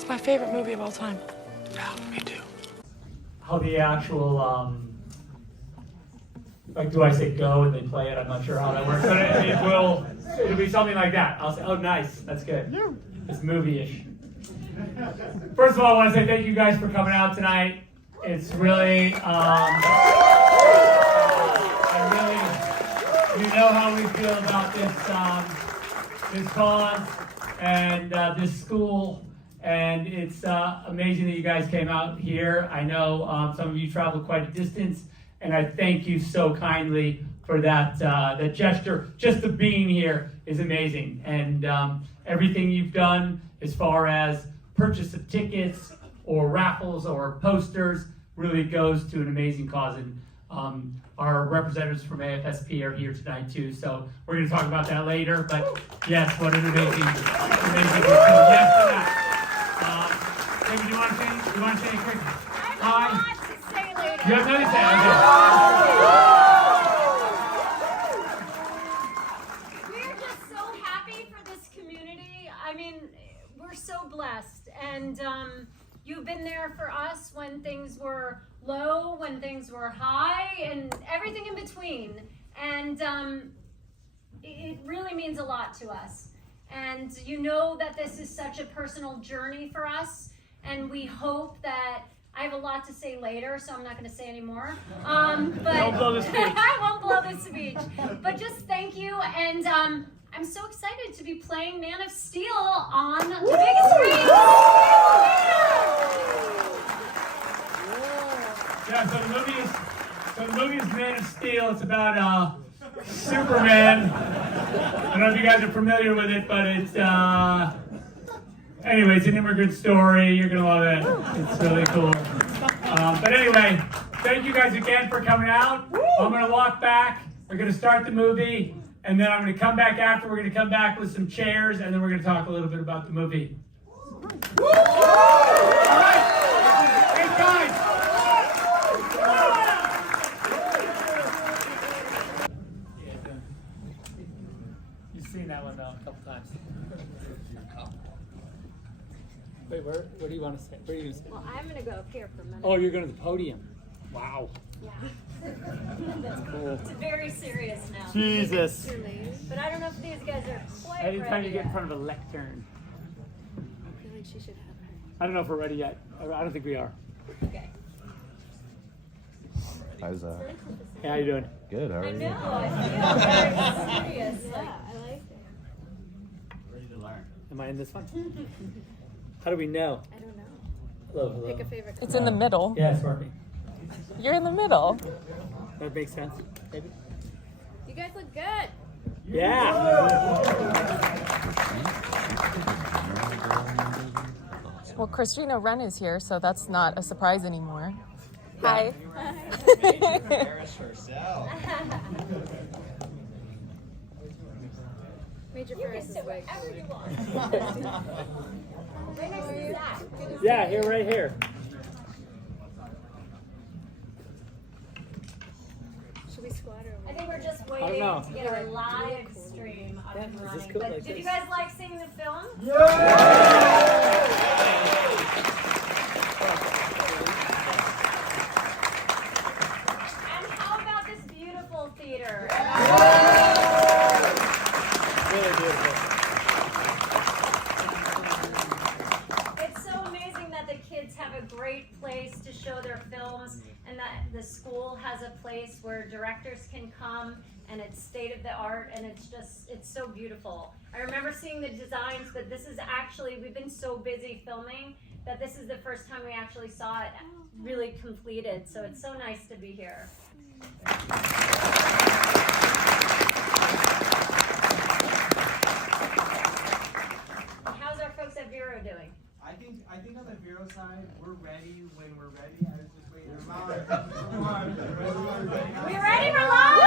It's my favorite movie of all time. Yeah, me too. How the actual, like, do I say go and they play it? I'm not sure how that works, but it'll be something like that. I'll say, oh, nice, that's good. It's movie-ish. First of all, I want to say thank you guys for coming out tonight. It's really, you know how we feel about this cause and this school, and it's amazing that you guys came out here. I know some of you traveled quite a distance, and I thank you so kindly for that gesture. Just the being here is amazing, and everything you've done as far as purchase of tickets or raffles or posters really goes to an amazing cause. And our representatives from AFSP are here tonight too, so we're going to talk about that later. But yes, what an amazing group. So yes to that. David, do you want to say anything quick? I have a lot to say later. You have nothing to say? Okay. We're just so happy for this community. I mean, we're so blessed, and you've been there for us when things were low, when things were high, and everything in between. And it really means a lot to us. And you know that this is such a personal journey for us, and we hope that I have a lot to say later, so I'm not going to say any more. But Don't blow the speech. I won't blow the speech. But just thank you, and I'm so excited to be playing Man of Steel on the big screen. Yeah, so the movie is Man of Steel. It's about Superman. I don't know if you guys are familiar with it, but it's anyway, it's an immigrant story. You're gonna love it. It's really cool. But anyway, thank you guys again for coming out. I'm gonna walk back. We're gonna start the movie, and then I'm gonna come back after. We're gonna come back with some chairs, and then we're gonna talk a little bit about the movie. All right. Hey guys. You've seen that one a couple times. Wait, what do you want to say? Where are you going to say? Well, I'm going to go up here for a minute. Oh, you're going to the podium. Wow. Yeah. That's cool. It's very serious now. Jesus. But I don't know if these guys are quite Anytime ready you get in yet. front of a lectern. I feel like she should have her. I don't know if we're ready yet. I don't think we are. Okay. How's that? Hey, how you doing? Good, how are I you? know. I feel very serious. Yeah, Like, I like it. Ready to learn. Am I in this one? How do we know? I don't know. Hello, hello. Pick a favorite color. It's in the middle. Yeah, it's working. You're in the middle. That makes sense, maybe? You guys look good. Yeah. Well, Christina Wren is here, so that's not a surprise anymore. Hi. Embarrass herself. Major you can Ferris is sit way wherever you want. Right next to Zach. Yeah, here, right here. Should we squat or I think we're just don't waiting know. to get our live stream up Yeah, and is this running. cool But like did you this? guys like seeing the film? And how about this beautiful theater? Really beautiful. It's so amazing that the kids have a great place to show their films, and that the school has a place where directors can come, and it's state of the art, and it's so beautiful. I remember seeing the designs, but this is actually, we've been so busy filming that this is the first time we actually saw it really completed, so it's so nice to be here. How's our folks at Vero doing? I think on the Vero side, we're ready when we're ready. I was just waiting. Come on. We ready for live?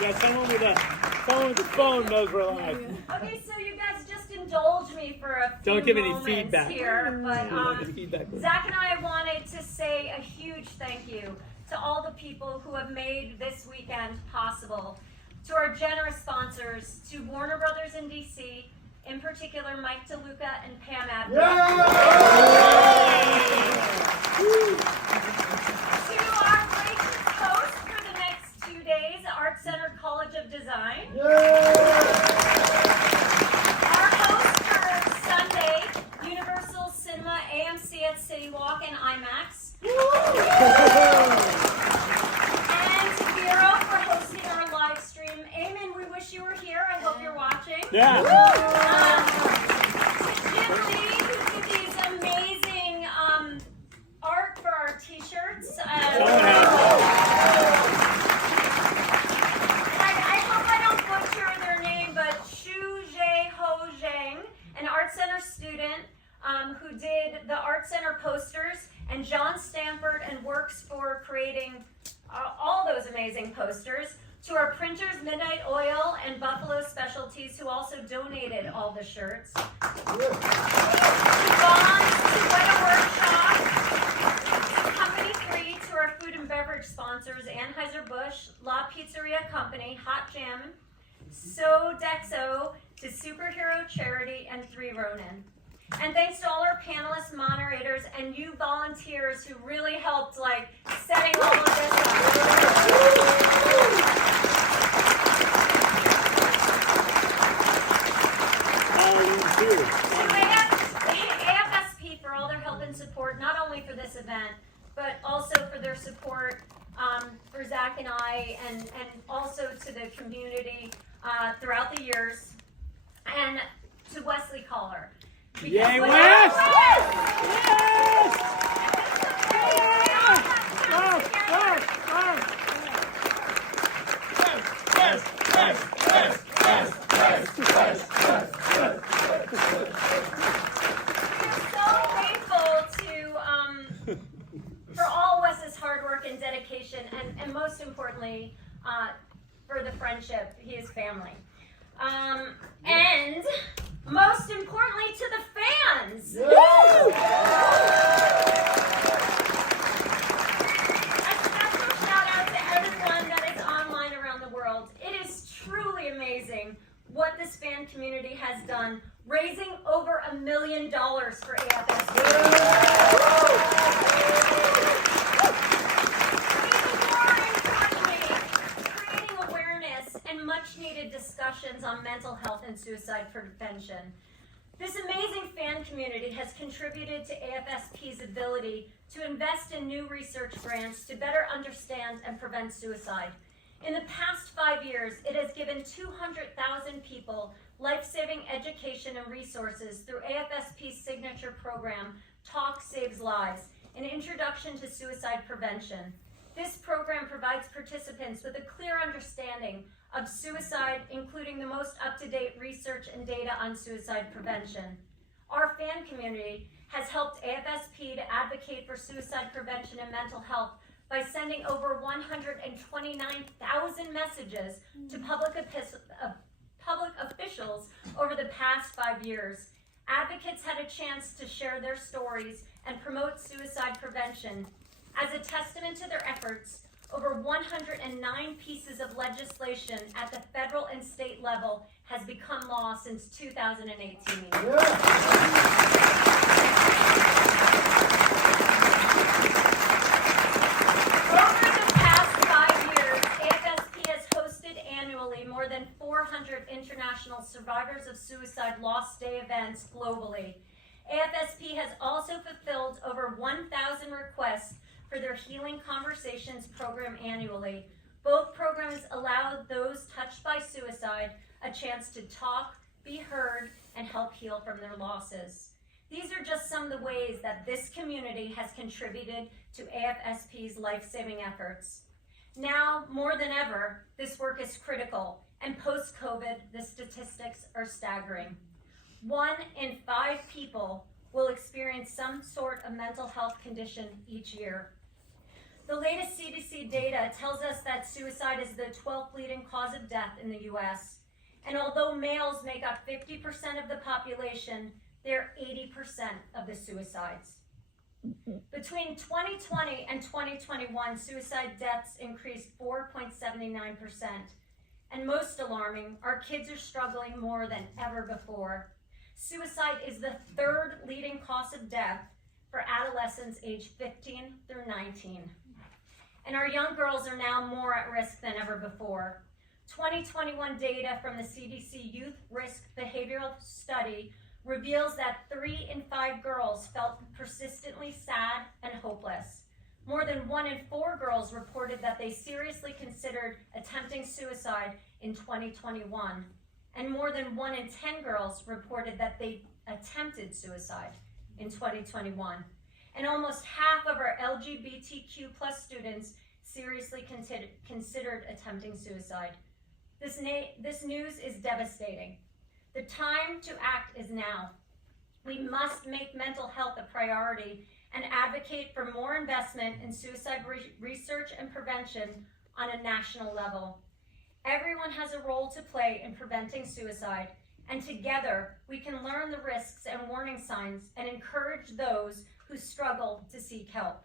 Yeah, someone with the phone knows we're live. Okay, so you guys just indulge me for a few Don't give any moments feedback. here, but Feedback. Zach and I wanted to say a huge thank you to all the people who have made this weekend possible. to our generous sponsors, to Warner Brothers in DC, in particular Mike DeLuca and Pam Abney. To our gracious host for the next 2 days, Art Center College of Design. Our host for Sunday, Universal Cinema, AMC at City Walk, and IMAX. And to Vero for hosting our live stream. Eamon, we wish you were here. I hope you're watching. Yeah. To Jim Lee, who did these amazing art for our t-shirts. I hope I don't butcher their name, but Shu Jae Ho Zhang, an Art Center student who did the Art Center posters, and John Stanford and works for creating all those amazing posters. To our printers, Midnight Oil and Buffalo Specialties, who also donated all the shirts. To Bonds, to Weta Workshop, to Company 3, to our food and beverage sponsors, Anheuser-Busch, La Pizzeria Company, Hot Jam, Sodexo, to Superhero Charity, and 3 Ronin. And thanks to all our panelists, moderators, and you volunteers who really helped setting all of this up. AFSP for all their help and support, not only for this event, but also for their support for Zach and I, and also to the community throughout the years, and to Wesley Collar. Yay, Wes! For all Wes's hard work and dedication, and most importantly, for the friendship, he is family. And most importantly, to the fans. A special shout out to everyone that is online around the world. It is truly amazing what this fan community has done, raising over $1 million for AFSP. Creating awareness and much needed discussions on mental health and suicide prevention. This amazing fan community has contributed to AFSP's ability to invest in new research grants to better understand and prevent suicide. In the past 5 years, it has given 200,000 people life-saving education and resources through AFSP's signature program, Talk Saves Lives, an introduction to suicide prevention. This program provides participants with a clear understanding of suicide, including the most up-to-date research and data on suicide prevention. Our fan community has helped AFSP to advocate for suicide prevention and mental health by sending over 129,000 messages to public officials over the past 5 years. Advocates had a chance to share their stories and promote suicide prevention. As a testament to their efforts, over 109 pieces of legislation at the federal and state level has become law since 2018. Over the past 5 years, AFSP has hosted annually more than 400 international survivors of suicide lost day events globally. AFSP has also fulfilled over 1,000 requests for their Healing Conversations program annually. Both programs allow those touched by suicide a chance to talk, be heard, and help heal from their losses. These are just some of the ways that this community has contributed to AFSP's life-saving efforts. Now, more than ever, this work is critical, and post-COVID, the statistics are staggering. 1 in 5 people will experience some sort of mental health condition each year. The latest CDC data tells us that suicide is the 12th leading cause of death in the U.S. And although males make up 50% of the population, they're 80% of the suicides. Between 2020 and 2021, suicide deaths increased 4.79%. And most alarming, our kids are struggling more than ever before. Suicide is the third leading cause of death for adolescents aged 15 through 19. And our young girls are now more at risk than ever before. 2021 data from the CDC Youth Risk Behavioral Study reveals that 3 in 5 girls felt persistently sad and hopeless. More than 1 in 4 girls reported that they seriously considered attempting suicide in 2021. And more than 1 in 10 girls reported that they attempted suicide in 2021. And almost half of our LGBTQ+ students seriously considered attempting suicide. This news is devastating. The time to act is now. We must make mental health a priority and advocate for more investment in suicide research and prevention on a national level. Everyone has a role to play in preventing suicide, and together we can learn the risks and warning signs and encourage those who struggle to seek help.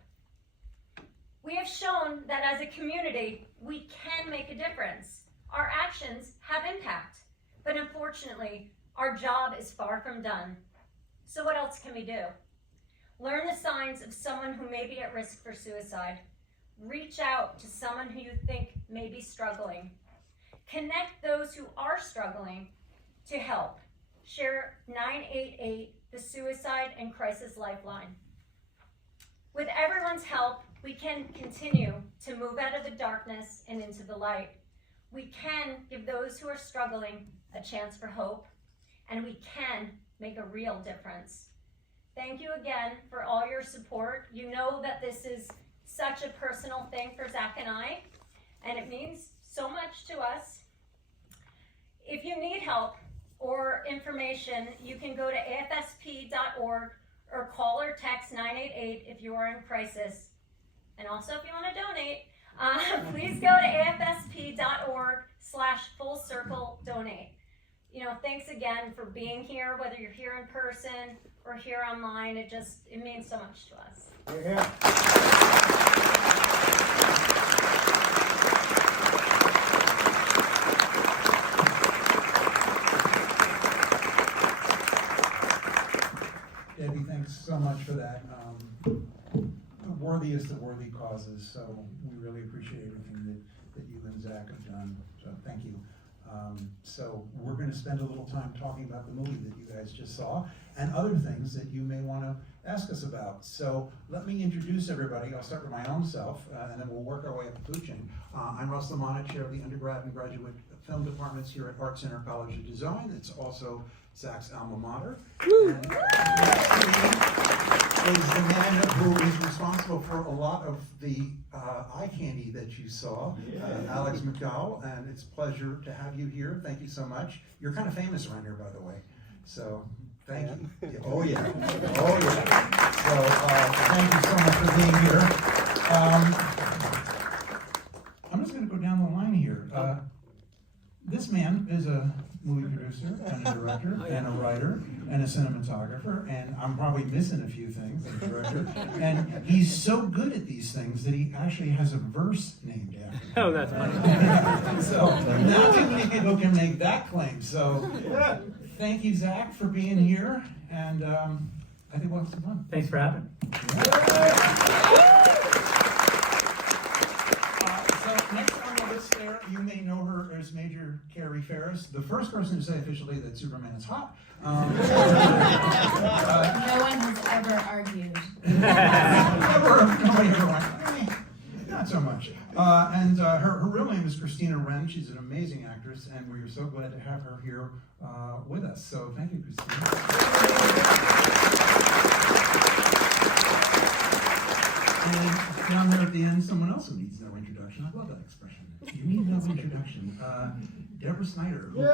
We have shown that as a community, we can make a difference. Our actions have impact, but unfortunately, our job is far from done. So what else can we do? Learn the signs of someone who may be at risk for suicide. Reach out to someone who you think may be struggling. Connect those who are struggling to help. Share 988, the Suicide and Crisis Lifeline. With everyone's help, we can continue to move out of the darkness and into the light. We can give those who are struggling a chance for hope, and we can make a real difference. Thank you again for all your support. You know that this is such a personal thing for Zack and I, and it means so much to us. If you need help or information, you can go to afsp.org or call or text 988 if you are in crisis. And also, if you want to donate, please go to afsp.org/full-circle-donate. You know, thanks again for being here, whether you're here in person or here online. It means so much to us. Yeah. Debbie, thanks so much for that. The worthiest of worthy causes, so we really appreciate everything that you and Zack have done, so thank you. So we're going to spend a little time talking about the movie that you guys just saw and other things that you may want to ask us about. So let me introduce everybody. I'll start with my own self, and then we'll work our way up the food chain. I'm Russ Lamont, chair of the undergrad and graduate film departments here at Art Center College of Design. It's also Zack's alma mater. And is the man who is responsible for a lot of the eye candy that you saw, Alex McDowell, and it's a pleasure to have you here. Thank you so much. You're kind of famous around here, by the way, so thank you. Yeah. Oh yeah, oh yeah. So thank you so much for being here. I'm just going to go down the line here. This man is a movie producer and a director and a writer and a cinematographer, and I'm probably missing a few things as a director. And he's so good at these things that he actually has a verse named after him. Oh, that's funny. So not too many people can make that claim. So thank you, Zack, for being here, and I think we'll have some fun. Thanks for having me. So next on the list there, you may know her as Major Carrie Ferris, the first person to say officially that Superman is hot. No one has ever argued. Nobody ever went, not so much. And her real name is Christina Wren. She's an amazing actress, and we're so glad to have her here with us. So thank you, Christina. And down there at the end, someone else who needs no introduction. I love that expression. You need no introduction. Deborah Snyder, who is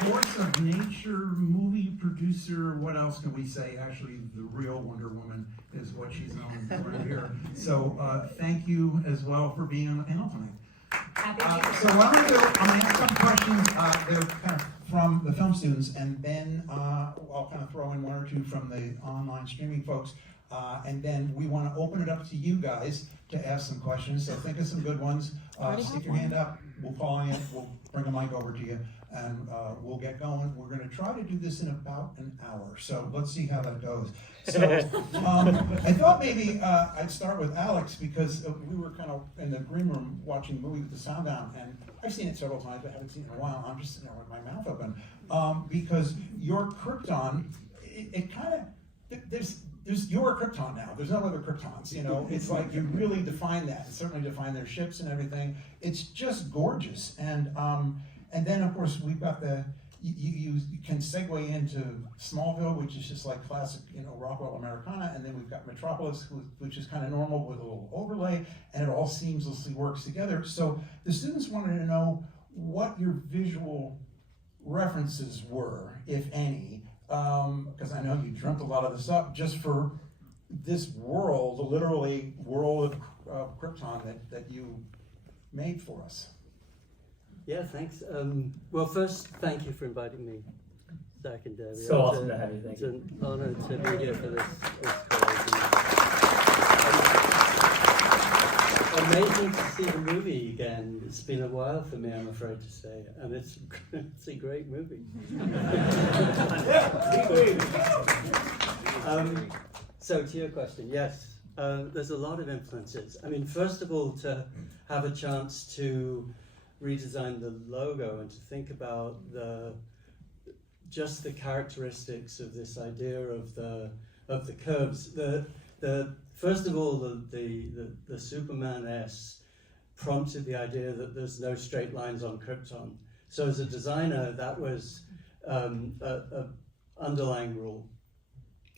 force of nature, movie producer. What else can we say? Actually, the real Wonder Woman is what she's known for here. So thank you as well for being on the panel tonight. So what I'm going to do, I'm going to ask some questions that are kind of from the film students, and then I'll kind of throw in one or two from the online streaming folks. And then we want to open it up to you guys to ask some questions. So think of some good ones. Stick your hand up. We'll call on you. We'll bring a mic over to you, and we'll get going. We're going to try to do this in about an hour. So let's see how that goes. So I thought maybe I'd start with Alex, because we were kind of in the green room watching the movie with the sound down, and I've seen it several times, but I haven't seen it in a while. I'm just sitting there with my mouth open because your Krypton, it kind of, there's your Krypton now. There's no other Kryptons, you know. It's like you really define that, and certainly define their ships and everything. It's just gorgeous, and then of course we've got the you can segue into Smallville, which is just like classic, you know, Rockwell Americana, and then we've got Metropolis, which is kind of normal with a little overlay, and it all seamlessly works together. So the students wanted to know what your visual references were, if any. Because I know you dreamt a lot of this up just for this world, the literally world of Krypton that you made for us. Yeah, thanks. Well, first, thank you for inviting me, Zach and Debbie. So awesome to have you. Thank It's you. an honor to be here for this cause. Amazing to see the movie again. It's been a while for me, I'm afraid to say, and it's a great movie. So to your question, yes, there's a lot of influences. I mean, first of all, to have a chance to redesign the logo and to think about just the characteristics of this idea of the curves. First of all, the Superman S prompted the idea that there's no straight lines on Krypton. So as a designer, that was an underlying rule.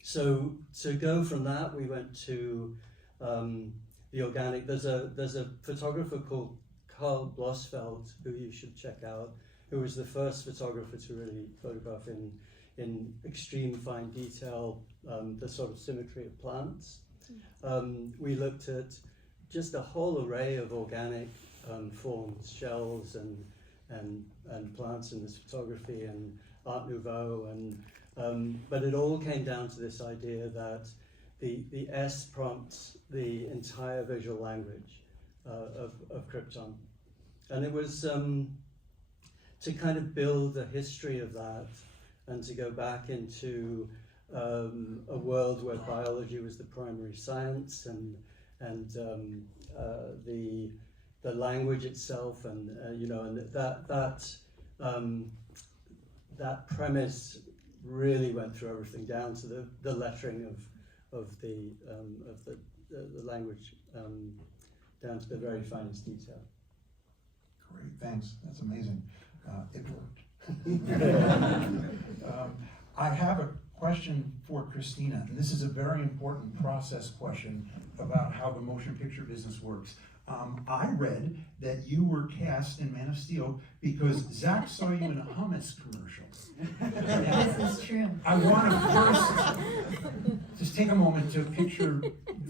So to go from that, we went to the organic. There's a photographer called Carl Blossfeld, who you should check out, who was the first photographer to really photograph in extreme fine detail the sort of symmetry of plants. We looked at just a whole array of organic forms, shells and plants in this photography and Art Nouveau, but it all came down to this idea that the S prompts the entire visual language of Krypton. And it was to kind of build a history of that and to go back into a world where biology was the primary science and the language itself, and you know, and that premise really went through everything down to the lettering of the language down to the very finest detail. Great, thanks. That's amazing. It worked. I have a question for Christina, and this is a very important process question about how the motion picture business works. I read that you were cast in Man of Steel because Zach saw you in a hummus commercial. This is true. I want to first just take a moment to picture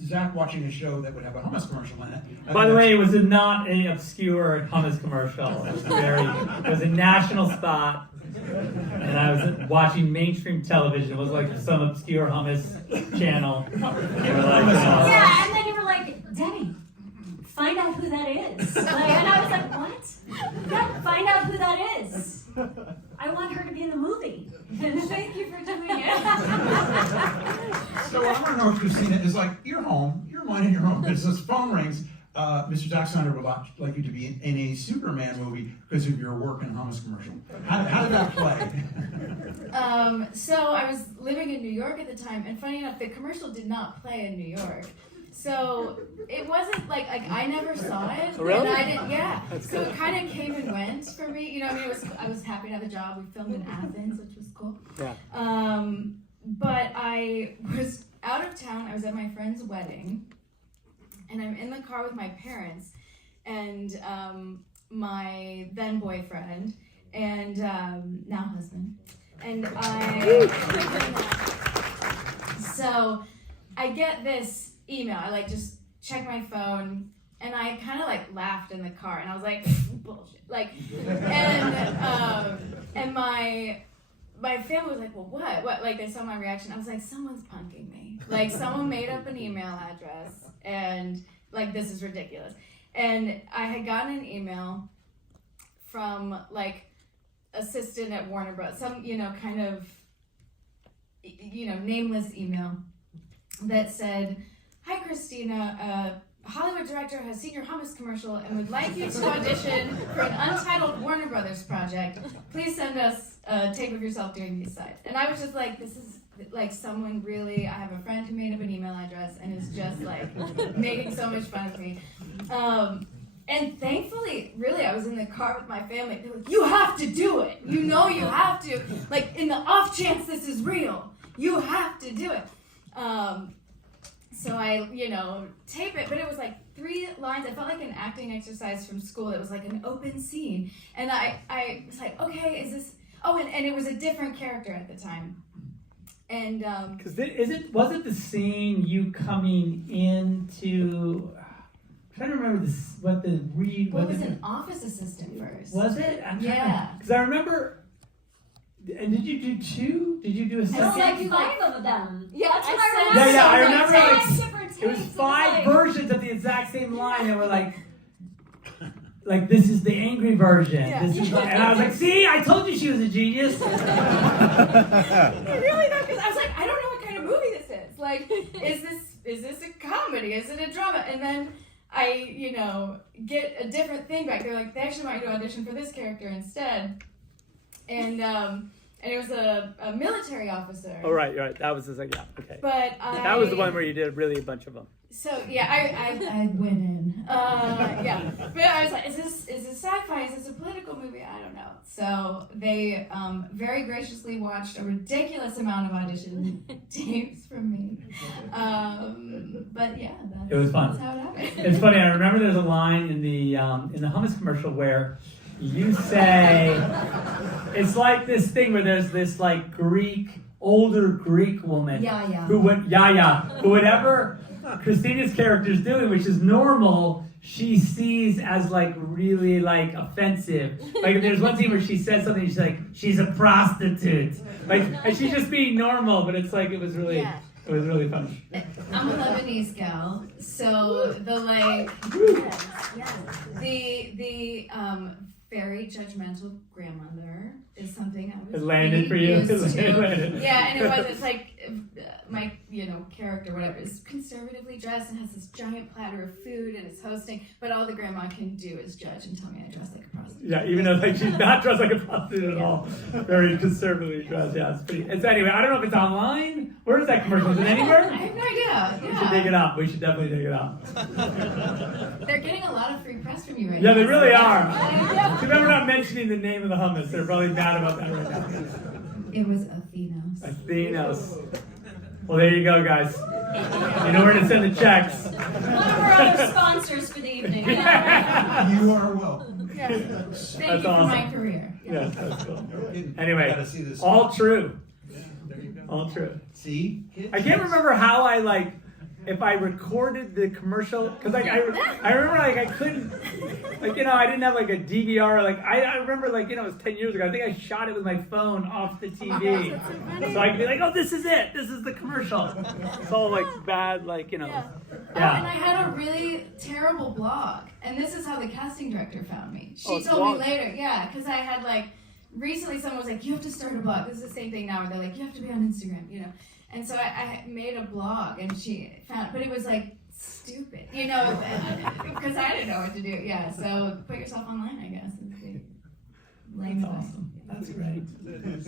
Zach watching a show that would have a hummus commercial in it. By the way, it was not an obscure hummus commercial. It was a national spot, and I was watching mainstream television. It was like some obscure hummus channel. They were like, Yeah, and then you were like, Debbie, find out who that is. And I was like, what? Yeah, find out who that is. I want her to be in the movie. And thank you for doing it. So I want to know if Christina is like, you're home, you're minding your own business, phone rings. Mr. Zack Snyder would like you to be in a Superman movie because of your work in a hummus commercial. How did that play? So I was living in New York at the time, and funny enough, the commercial did not play in New York. So it wasn't like I never saw it. Really? And I didn't, yeah. So it kind of came and went for me. You know, I mean, I was happy to have a job. We filmed in Athens, which was cool. Yeah. But I was out of town. I was at my friend's wedding, and I'm in the car with my parents and my then boyfriend and now husband. And so I get this email. I just check my phone, and I kind of laughed in the car, and I was like, bullshit. And my my family was like, well, what? Like, they saw my reaction. I was like, someone's punking me. Like, someone made up an email address, and, like, this is ridiculous. And I had gotten an email from, like, assistant at Warner Bros. Some, kind of, nameless email that said, hi, Christina, Hollywood director has seen your hummus commercial and would like you to audition for an untitled Warner Brothers project. Please send us a tape of yourself doing these sides. And I was just like, this is like someone really, I have a friend who made up an email address and is just like making so much fun of me. And thankfully, really, I was in the car with my family. They were like, you have to do it. You have to. Like, in the off chance this is real, you have to do it. So I, tape it, but it was like 3 lines. I felt like an acting exercise from school. It was like an open scene. And I was like, okay, is this, and it was a different character at the time. And, Because was it the scene you coming into, I'm trying to remember this, it was an office assistant first. Was it? Yeah. Because I remember, and did you do 2? Did you do a second? like 5 of them. Yeah, That's what I remember. Yeah, I It was remember, like like, 5 different It was takes. 5 versions of the exact same line, and we're like this is the angry version. Yeah. This is and I was like, see, I told you she was a genius. Really though, because I was like, I don't know what kind of movie this is. Like, is this a comedy? Is it a drama? And then I, get a different thing back. They're like, they actually want you to audition for this character instead. And it was a military officer. Oh, right. That was okay. But That was the one where you did really a bunch of them. So yeah, I went in. Yeah, but I was like, is this sci-fi? Is this a political movie? I don't know. So they very graciously watched a ridiculous amount of audition tapes from me. But yeah, It was fun. That's how it happened. It's funny. I remember there's a line in the hummus commercial where you say it's like this thing where there's this like older Greek woman who whatever Christina's character is doing, which is normal, she sees as like really like offensive. Like there's one scene where she says something, she's like, she's a prostitute. Like, and she's just being normal, but it's like it was really fun. I'm a Lebanese gal, so the very judgmental grandmother is something I was It landed for you. used to. It landed. Yeah, and it's like my character, whatever, is conservatively dressed and has this giant platter of food and is hosting, but all the grandma can do is judge and tell me I dress like a prostitute. Yeah, even though like she's not dressed like a prostitute at all, very conservatively dressed. Yeah, it's anyway. I don't know if it's online. Where is that commercial? Is it anywhere? I have no idea. We should dig it up. We should definitely dig it up. They're getting a lot of free press from you right Yeah, now. they really are. Too bad we're not mentioning the name of the hummus. They're probably mad about that right now. It was Athenos. Athenos. Well, there you go, guys. You know where to send the checks. One of our other sponsors for the evening. You are welcome. Yeah. Thank That's you for awesome. my career. Yeah, that's cool. Gotta Anyway, see this. all true. Yeah, there you go. All true. See? I can't remember how if I recorded the commercial, because I remember I couldn't, I didn't have like a DVR, I remember it was 10 years ago. I think I shot it with my phone off the TV. So I could be like, oh, this is it. This is the commercial. It's all bad, Yeah. Oh, and I had a really terrible blog, and this is how the casting director found me. She told me later, because I had recently someone was like, you have to start a blog. This is the same thing now where they're like, you have to be on Instagram, And so I made a blog, and she found, but it was stupid, because I didn't know what to do. Yeah, so put yourself online, I guess. That's awesome. That's great.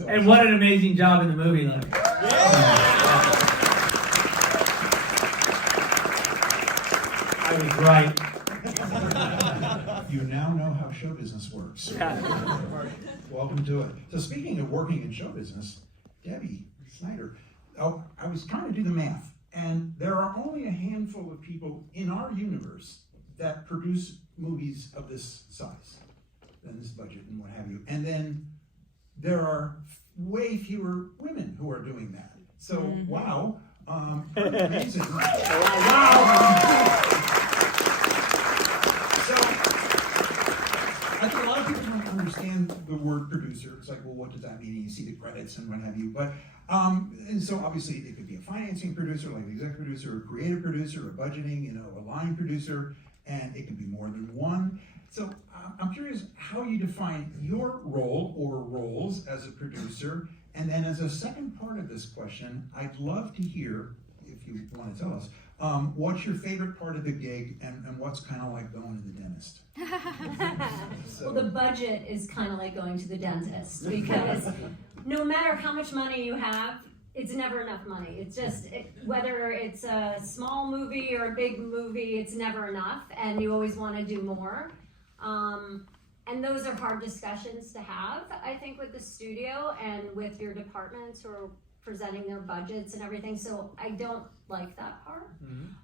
And what an amazing job in the movie, I was right. You now know how show business works. Yeah. Welcome to it. So speaking of working in show business, Debbie Snyder, I was trying to do the math, and there are only a handful of people in our universe that produce movies of this size, and this budget and what have you. And then there are way fewer women who are doing that. So, wow. Pretty amazing. Wow. So, I think a lot of people don't understand the word producer, it's like, well, what does that mean? And you see the credits and what have you. But and so obviously it could be a financing producer, like the executive producer, a creative producer, a budgeting, a line producer, and it can be more than one. So I'm curious how you define your role or roles as a producer. And then as a second part of this question, I'd love to hear, if you want to tell us, what's your favorite part of the gig and what's kind of like going to the dentist? Well, the budget is kind of like going to the dentist, because no matter how much money you have, it's never enough money. It's just, whether it's a small movie or a big movie, it's never enough, and you always want to do more. And those are hard discussions to have, I think, with the studio and with your departments who are presenting their budgets and everything. So I don't like that part.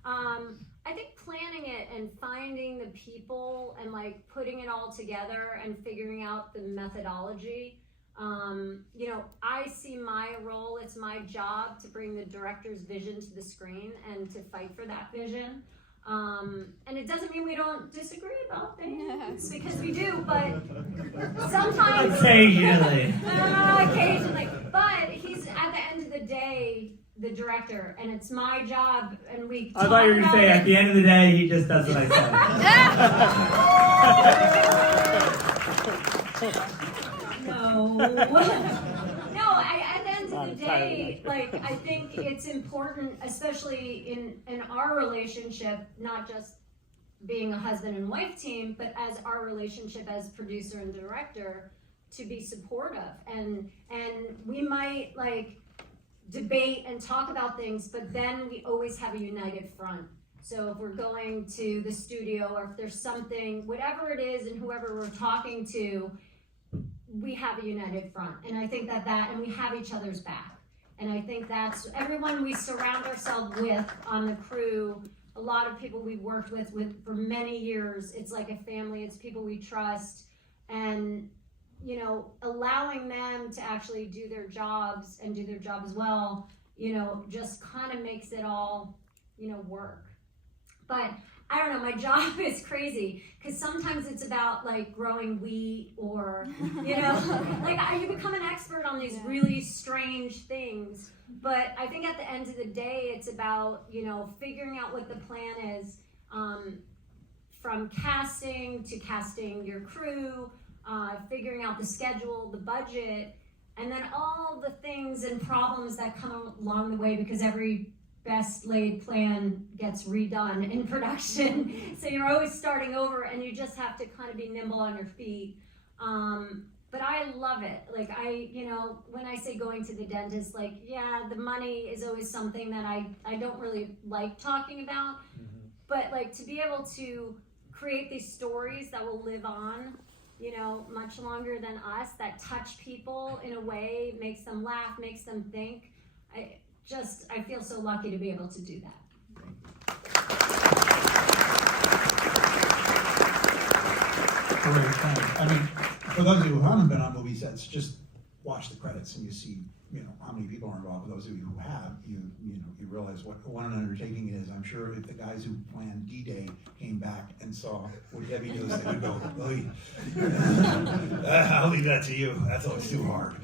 I think planning it and finding the people and like putting it all together and figuring out the methodology. I see my role, it's my job to bring the director's vision to the screen and to fight for that vision. And it doesn't mean we don't disagree about things, because we do, but sometimes Occasionally. occasionally. But he's, at the end of the day, the director, and it's my job, and we I thought you were going to say, at the end of the day, he just does what I said. No, at the end of the day, like, I think it's important, especially in our relationship, not just being a husband and wife team, but as our relationship as producer and director, to be supportive. And we might like debate and talk about things, but then we always have a united front. So if we're going to the studio, or if there's something, whatever it is, and whoever we're talking to, we have a united front. And I think and we have each other's back. And I think that's everyone we surround ourselves with on the crew. A lot of people we've worked with for many years. It's like a family. It's people we trust. And, allowing them to actually do their jobs and do their job as well, just kind of makes it all, work. But I don't know, my job is crazy, because sometimes it's about like growing wheat, or, like you become an expert on these really strange things. But I think at the end of the day, it's about, figuring out what the plan is, from casting to casting your crew, figuring out the schedule, the budget, and then all the things and problems that come along the way, because every best laid plan gets redone in production. So you're always starting over, and you just have to kind of be nimble on your feet. But I love it. Like when I say going to the dentist, like, yeah, the money is always something that I don't really like talking about. But like to be able to create these stories that will live on, much longer than us, that touch people in a way, makes them laugh, makes them think. I feel so lucky to be able to do that. Great, thanks. I mean, for those of you who haven't been on movie sets, just watch the credits and you see, how many people are involved. For those of you who have, you realize what an undertaking it is. I'm sure if the guys who planned D-Day came back and saw what Debbie does, they would go, I'll leave that to you. That's always too hard.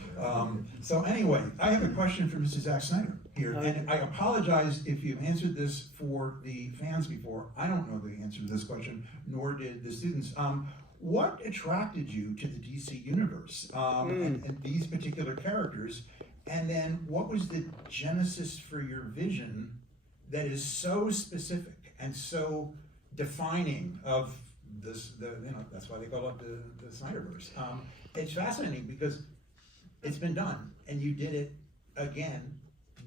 So anyway, I have a question for Mr. Zack Snyder here, and I apologize if you've answered this for the fans before. I don't know the answer to this question, nor did the students. What attracted you to the DC universe and these particular characters? And then what was the genesis for your vision that is so specific and so defining of this, that's why they call it the Snyderverse. It's fascinating because it's been done, and you did it again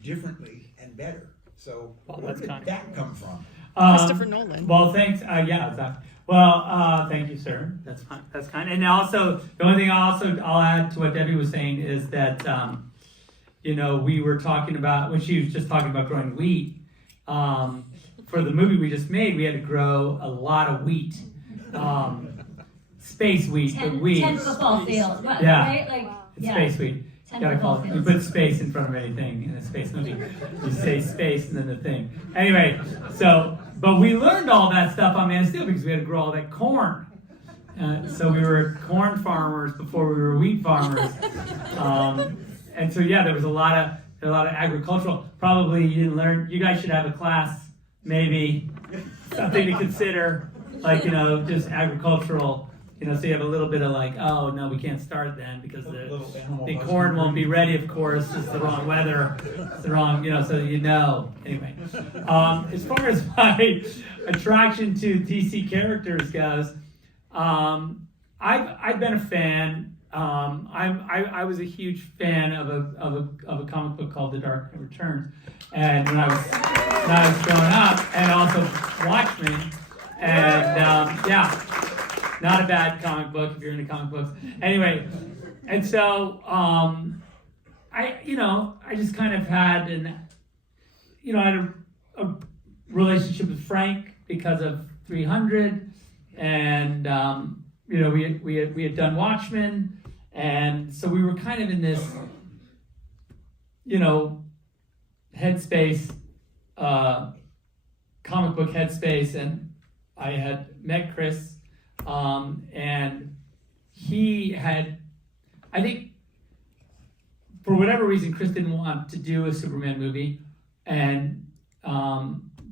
differently and better. So where did that come from? Christopher Nolan. Well, thanks. Thank you, sir. That's kind. And also, the only thing I'll add to what Debbie was saying is that, we were talking about, when she was just talking about growing wheat, for the movie we just made, we had to grow a lot of wheat. Space wheat, but wheat. 10 football field. Yeah. Right? Like, It's yeah. space wheat. Gotta call it. You put space in front of anything in a space movie. You say space and then the thing. Anyway, but we learned all that stuff on Man of Steel because we had to grow all that corn. So we were corn farmers before we were wheat farmers. And so yeah, there was a lot of agricultural. Probably you didn't learn. You guys should have a class, maybe something to consider, like just agricultural. So you have a little bit of like, oh no, we can't start then because the corn won't be ready. Of course, it's the wrong weather. It's the wrong, so Anyway, as far as my attraction to DC characters goes, I've been a fan. I was a huge fan of a comic book called The Dark Knight Returns, and when I was growing up, and also Watchmen, and not a bad comic book if you're into comic books. Anyway, and so I just kind of had I had a relationship with Frank because of 300, and we had done Watchmen, and so we were kind of in this headspace, comic book headspace, and I had met Chris. And he had, I think, for whatever reason, Chris didn't want to do a Superman movie, and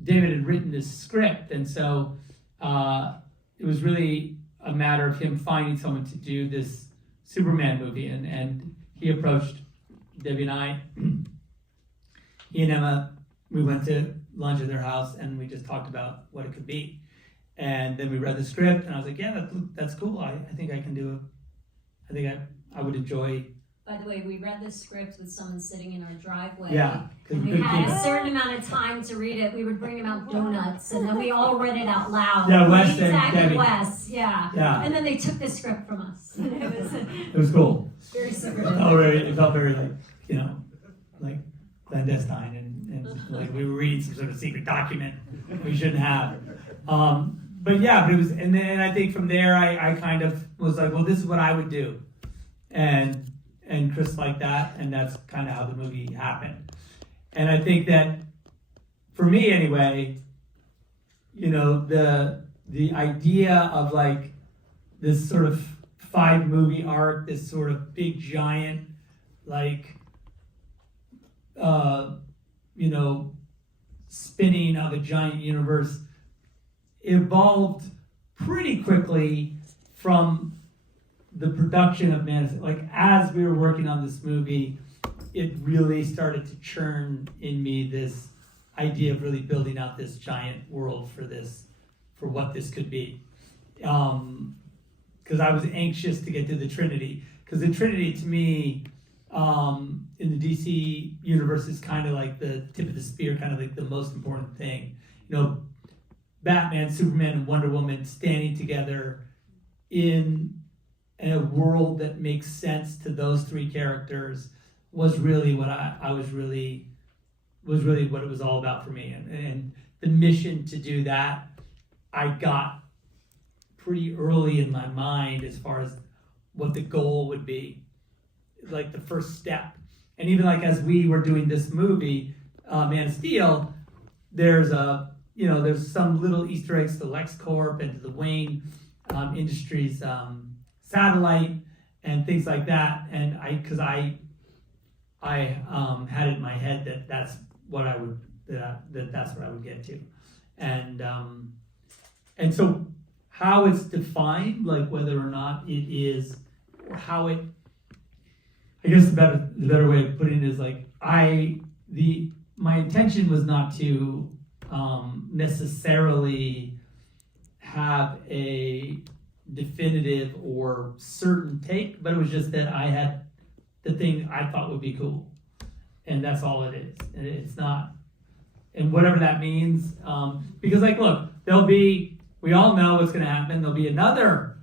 David had written this script, and so it was really a matter of him finding someone to do this Superman movie, and he approached Debbie and I. He and Emma, we went to lunch at their house, and we just talked about what it could be. And then we read the script, and I was like, yeah, that's cool. I think I can do it. I think I would enjoy. By the way, we read the script with someone sitting in our driveway. Yeah. And we had a certain amount of time to read it. We would bring him out donuts, and then we all read it out loud. Yeah, Wes and Zach Debbie. Wes, yeah. And then they took the script from us. It was cool. Very secret. It felt very like clandestine, and like we were reading some sort of secret document we shouldn't have. But it was, and then I think from there I kind of was like, well, this is what I would do, and Chris liked that, and that's kind of how the movie happened. And I think that for me anyway, the idea of like this sort of 5-movie arc, this sort of big giant like spinning of a giant universe evolved pretty quickly from the production of Man of Steel. Like as we were working on this movie, it really started to churn in me this idea of really building out this giant world for what this could be. Because I was anxious to get to the Trinity. Because the Trinity to me, in the DC universe, is kind of like the tip of the spear, kind of like the most important thing. Batman, Superman, and Wonder Woman standing together in a world that makes sense to those 3 characters was really what I was really what it was all about for me. And the mission to do that, I got pretty early in my mind as far as what the goal would be, like the first step. And even like as we were doing this movie, Man of Steel, there's some little Easter eggs to LexCorp and to the Wayne Industries satellite and things like that. And I had it in my head that's what I would that's what I would get to, and so how it's defined, like whether or not it is, or how it, I guess the better way of putting it is like my intention was not to necessarily have a definitive or certain take, but it was just that I had the thing I thought would be cool, and that's all it is. And it's not, and whatever that means, because like, look, we all know what's going to happen. There'll be another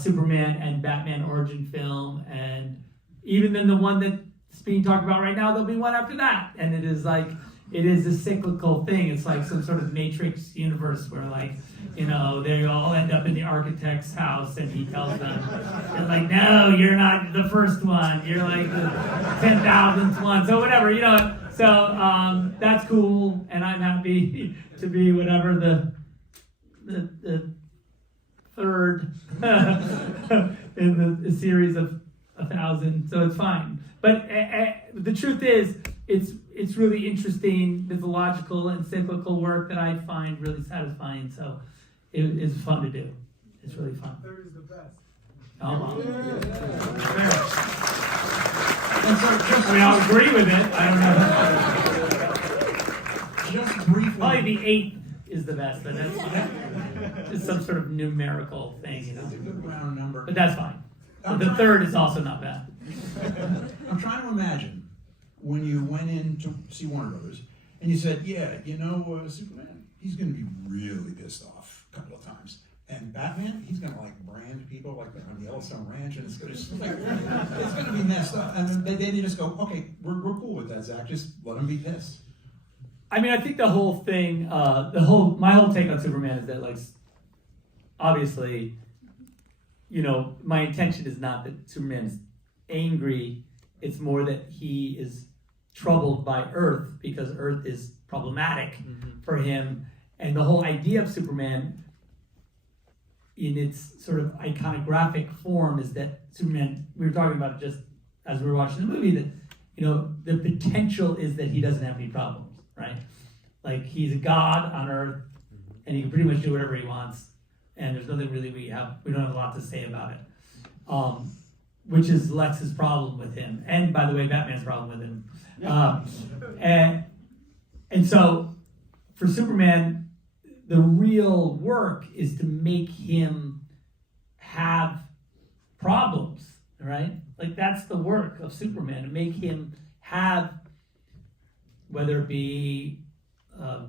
Superman and Batman origin film, and even then the one that's being talked about right now, there'll be one after that, and it is a cyclical thing. It's like some sort of Matrix universe where like, they all end up in the architect's house, and he tells them, and like, no, you're not the first one. You're like the 10,000th one. So whatever, So that's cool, and I'm happy to be whatever the third in the series of 1,000, so it's fine. But the truth is, it's really interesting mythological and cyclical work that I find really satisfying. So it's fun to do. It's really fun. Third is the best. Oh, well. And so just, I mean, I'll agree with it. I don't know. just briefly. Probably the 8th is the best, but that's fine. Just some sort of numerical thing, you know. It's a good round number. But that's fine. But the 3rd is also not bad. I'm trying to imagine when you went in to see Warner Brothers and you said, yeah, you know, Superman, he's going to be really pissed off a couple of times. And Batman, he's going to like brand people like on the Yellowstone Ranch, and it's going to be messed up. And then you just go, okay, we're cool with that, Zach. Just let him be pissed. I mean, I think the whole thing, my whole take on Superman is that, like, obviously, you know, my intention is not that Superman's angry. It's more that he is troubled by Earth because Earth is problematic for him. And the whole idea of Superman in its sort of iconographic form is that Superman, we were talking about it just as we were watching the movie, that, you know, the potential is that he doesn't have any problems, right? Like, he's a god on Earth and he can pretty much do whatever he wants. And there's nothing really we don't have a lot to say about it. Which is Lex's problem with him. And by the way, Batman's problem with him. And so for Superman, the real work is to make him have problems, right? Like, that's the work of Superman, to make him have, whether it be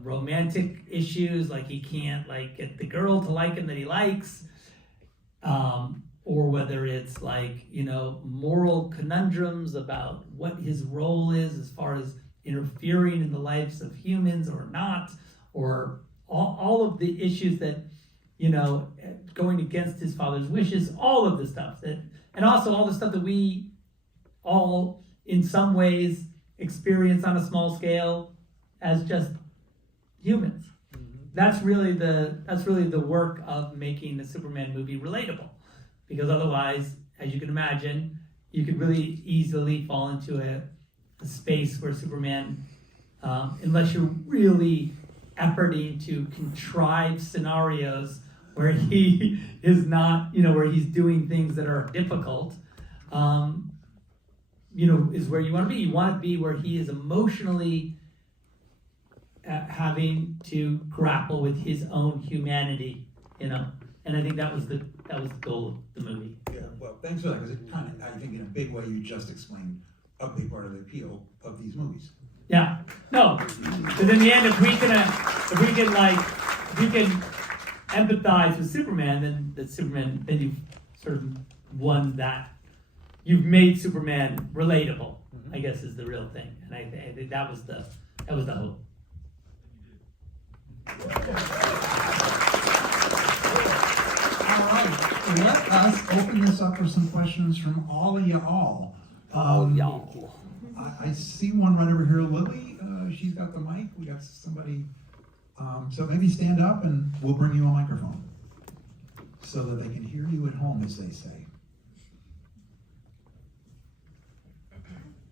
romantic issues, like he can't like get the girl to like him that he likes, or whether it's like, you know, moral conundrums about what his role is as far as interfering in the lives of humans or not, or all of the issues that, you know, going against his father's wishes, all of the stuff that, and also all the stuff that we all in some ways experience on a small scale as just humans. That's really the work of making the Superman movie relatable, because otherwise, as you can imagine, you could really easily fall into a space where Superman, unless you're really efforting to contrive scenarios where he is not, you know, where he's doing things that are difficult, you know, is where you want to be. You want to be where he is emotionally having to grapple with his own humanity, you know. And I think that was the goal of the movie. Yeah, well, thanks for that, because it kind of, I think in a big way, you just explained a big part of the appeal of these movies. Yeah, no, because in the end, if we can empathize with Superman, then you've sort of won that. You've made Superman relatable, I guess, is the real thing, and I think that was the hope. All right, let us open this up for some questions from all of y'all. Y'all. I see one right over here, Lily. She's got the mic. We got somebody. So maybe stand up and we'll bring you a microphone so that they can hear you at home, as they say.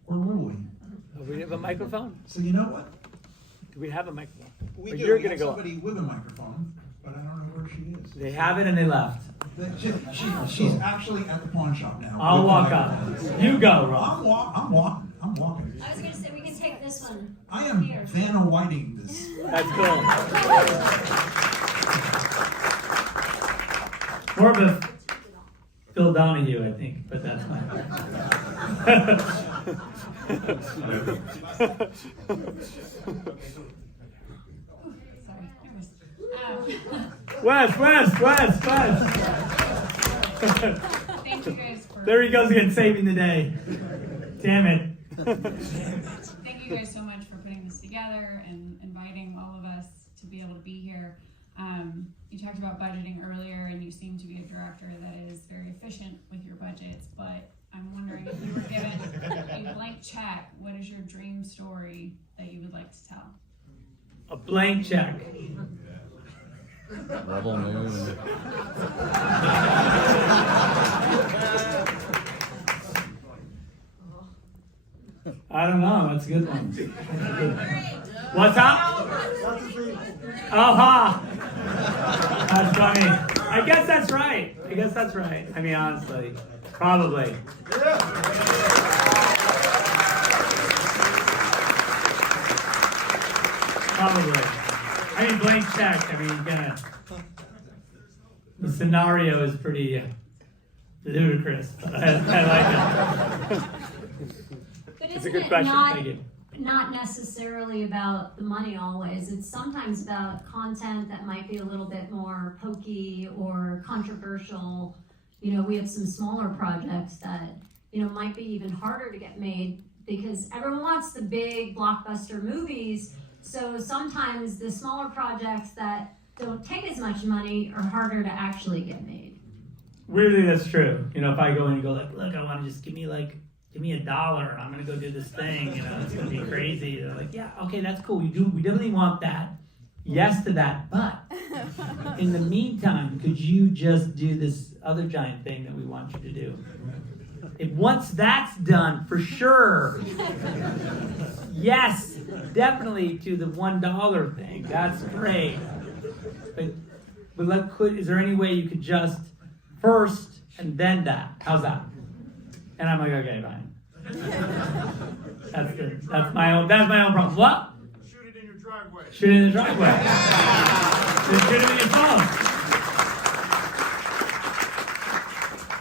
Or will we? We have a microphone? So you know what? Do we have a microphone? We Or do. you're We gonna have go somebody with a microphone, but I don't know where she is. They have it and they left. She's actually at the pawn shop now. I'll with the walk up. microphone. You go, Rob. I'm walking. I was gonna say we can take this one. I am Here. Vanna Whiting this. That's cool. More of a Phil Donahue, I think, but that's fine. West. Thank you guys for There he goes again, saving the day. Damn it. thank you guys so much for putting this together and inviting all of us to be able to be here. You talked about budgeting earlier, and you seem to be a director that is very efficient with your budgets, but I'm wondering if you were given a blank check, what is your dream story that you would like to tell? A blank check. Rebel Moon. I don't know. That's a good one. What's up? Aha! That's funny. I guess that's right. I mean, honestly, probably. Probably. I mean, blank check. I mean, the scenario is pretty ludicrous, but I like it. But It's a isn't good it question. Thank you. not necessarily about the money always? It's sometimes about content that might be a little bit more pokey or controversial. You know, we have some smaller projects that, you know, might be even harder to get made because everyone wants the big blockbuster movies. So sometimes the smaller projects that don't take as much money are harder to actually get made. Weirdly, that's true. You know, if I go in and go like, look, I want to just give me $1 and I'm gonna go do this thing. You know, it's gonna be crazy. They're like, yeah, okay, that's cool. We definitely want that. Yes to that, but in the meantime, could you just do this other giant thing that we want you to do? If once that's done, for sure. Yes, definitely to the $1 thing. That's great. But is there any way you could just first and then that? How's that? And I'm like, okay, fine. That's my own problem. What? Shoot it in your driveway. Shoot it in the driveway. Just shoot it in your phone.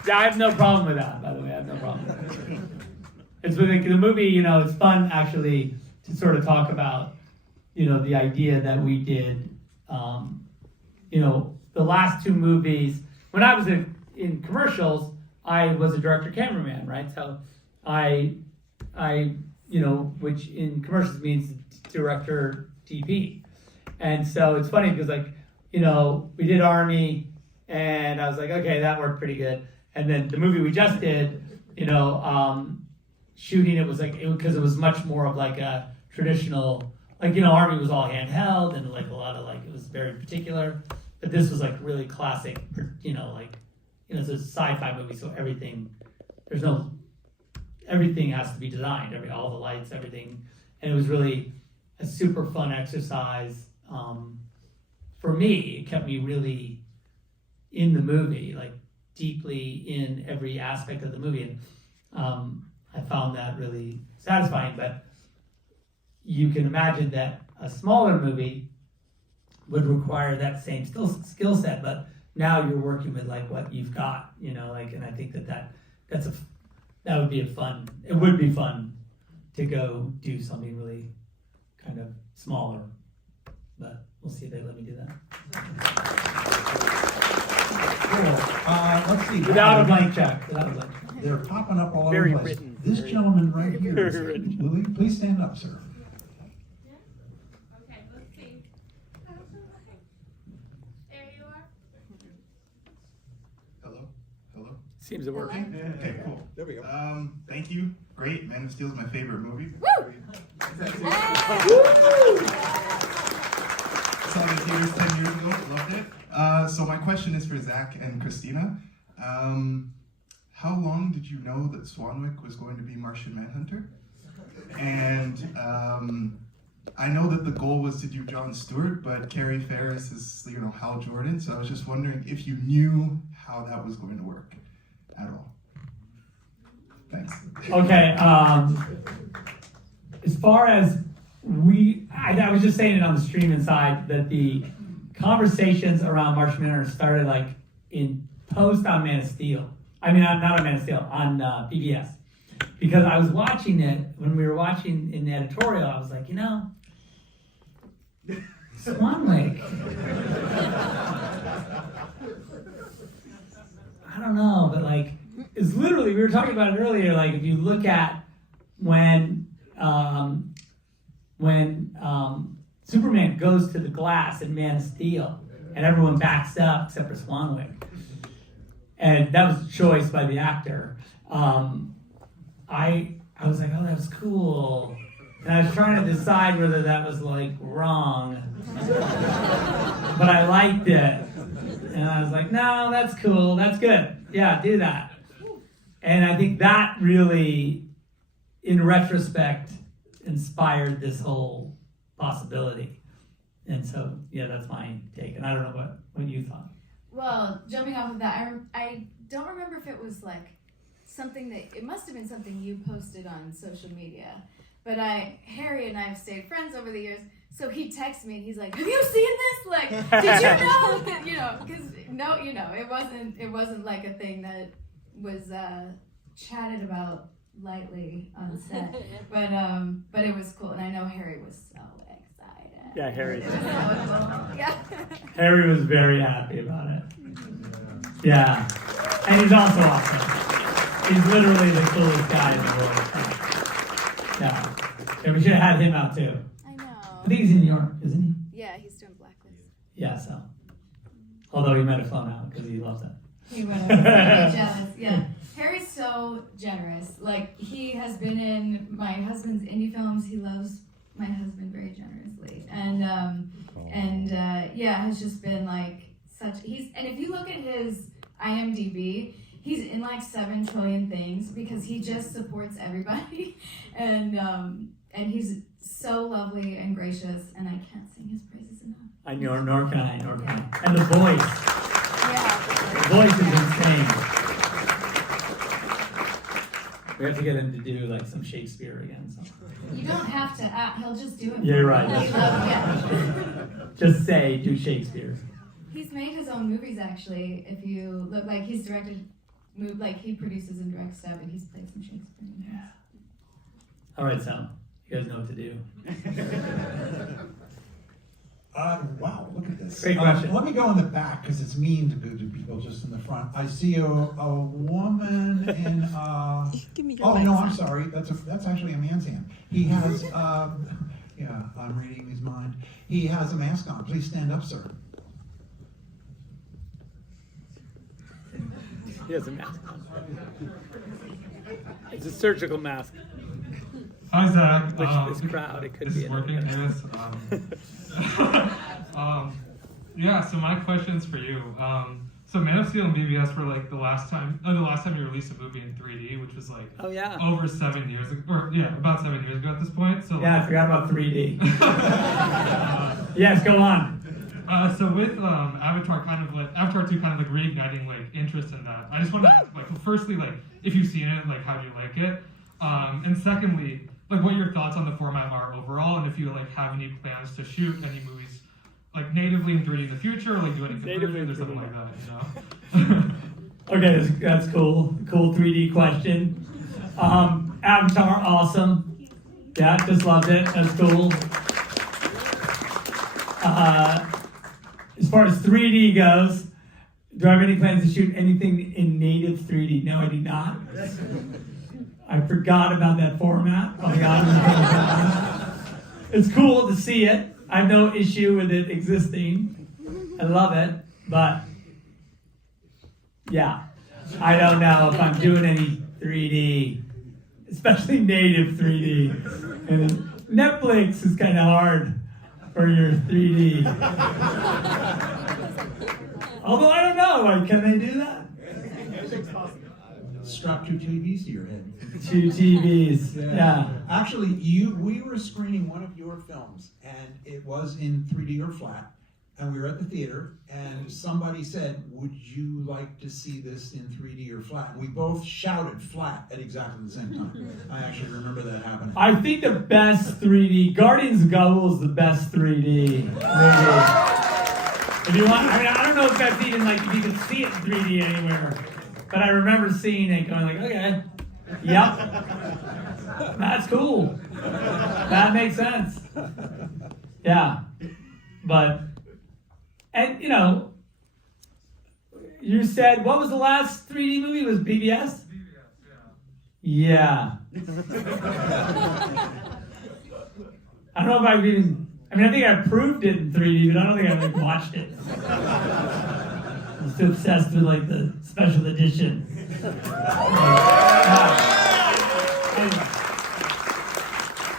Yeah, I have no problem with that, by the way. I have no problem. It's with the movie, you know, it's fun actually to sort of talk about, you know, the idea that we did, you know, the last two movies. When I was in commercials, I was a director cameraman, right? So I, you know, which in commercials means director DP. And so it's funny because, like, you know, we did Army and I was like, okay, that worked pretty good. And then the movie we just did, you know, shooting it was like, because it was much more of like a traditional, like, you know, Army was all handheld and like a lot of like, it was very particular. But this was like really classic, you know, like, you know, it's a sci-fi movie, so everything has to be designed, all the lights, everything. And it was really a super fun exercise. For me, it kept me really in the movie, like deeply in every aspect of the movie. And I found that really satisfying. But you can imagine that a smaller movie would require that same skill set, but now you're working with like what you've got, you know, like, and I think that would be it would be fun to go do something really kind of smaller, but we'll see if they let me do that. Cool. Let's see. Without a blank check. They're popping up all over Very the place. written. This gentleman right here. Very written. Will you please stand up, sir? Okay, let's see. There you are. Hello? Seems to work. Okay, cool. There we go. Thank you. Great. Man of Steel is my favorite movie. Saw it in theaters 10 years ago. Loved it. So my question is for Zack and Christina. How long did you know that Swanwick was going to be Martian Manhunter? And I know that the goal was to do Jon Stewart, but Carrie Ferris is, you know, Hal Jordan. So I was just wondering if you knew how that was going to work at all. Thanks. Okay. As far as I was just saying it on the stream inside that the conversations around Martian Manhunter started like in post on Man of Steel. I mean, not on Man of Steel, on PBS. Because I was watching it, when we were watching in the editorial, I was like, you know, Swanwick. I don't know, but like, it's literally, we were talking about it earlier, like if you look at when Superman goes to the glass in Man of Steel, and everyone backs up except for Swanwick. And that was a choice by the actor. I was like, oh, that was cool. And I was trying to decide whether that was like wrong. But I liked it. And I was like, no, that's cool. That's good. Yeah, do that. And I think that really in retrospect, inspired this whole possibility. And so, yeah, that's my take. And I don't know what you thought. Well, jumping off of that, I don't remember if it was like something that, it must have been something you posted on social media. But Harry and I have stayed friends over the years, so he texts me and he's like, "Have you seen this? Like, did you know?" You know, because it wasn't like a thing that was chatted about lightly on set. But it was cool, and I know Harry was so excited. Yeah, Harry. It was so cool. Yeah. Harry was very happy about it. Yeah. And he's also awesome. He's literally the coolest guy in the world. Yeah. And we should have had him out too. I know. I think he's in New York, isn't he? Yeah, he's doing Blacklist. Yeah, so. Although he might have flown out because he loves it. He would have. Jealous. Yeah. Harry's so generous. Like, he has been in my husband's indie films. He loves my husband very generously. And has just been like and if you look at his IMDb, he's in like 7 trillion things because he just supports everybody. And he's so lovely and gracious, and I can't sing his praises enough. I know, nor can I. And the voice. Yeah. The voice is insane. We have to get him to do like some Shakespeare again. So. You don't have to act, he'll just do it. Yeah, you're right. Yeah. Just say, do Shakespeare. He's made his own movies, actually. If you look, like, he's directed, he produces and directs stuff, and he's played some Shakespeare. Yeah. All right, so you guys know what to do. Wow, look at this. Great question. Let me go in the back because it's mean to go to people just in the front. I see a woman in. Give me your Oh mic. no, I'm sorry. That's actually a man's hand. He has. Yeah, I'm reading his mind. He has a mask on. Please stand up, sir. He has a mask on. It's a surgical mask. Hi, Zach. Which this crowd, it could this be is working, yes. Yeah, so my question's for you. So Man of Steel and BVS were like the last time you released a movie in 3D, which was like over 7 years ago, about 7 years ago at this point. So yeah, I forgot about 3D. Yes, go on. So with Avatar 2 kind of like reigniting like interest in that, I just want to ask, like, firstly, like, if you've seen it, like, how do you like it? And secondly, like, what your thoughts on the format are overall, and if you like have any plans to shoot any movies like natively in 3D in the future, or like do any conversions or something like that, you know? Okay, that's cool. Cool 3D question. Avatar, awesome. Yeah, just loved it. That's cool. As far as 3D goes, do I have any plans to shoot anything in native 3D? No, I do not. I forgot about that format. Oh, God. It's cool to see it. I have no issue with it existing. I love it, but yeah, I don't know if I'm doing any 3D, especially native 3D. And Netflix is kind of hard for your 3D. Although I don't know, like, can they do that? Strap 2 TVs to your head. 2 TVs, yeah. Actually, we were screening one of your films, and it was in 3D or flat, and we were at the theater, and somebody said, "Would you like to see this in 3D or flat?" And we both shouted flat at exactly the same time. I actually remember that happening. I think the best 3D, Guardians of the Galaxy is the best 3D movie. If you want, I mean, I don't know if that's even like, if you can see it in 3D anywhere, but I remember seeing it going like, okay, yep, that's cool. That makes sense. Yeah, but, and you know, you said, what was the last 3D movie? It was BVS? Yeah. I don't know if I've even, I mean, I think I approved it in 3D, but I don't think I've like, watched it. I'm too obsessed with like the special edition.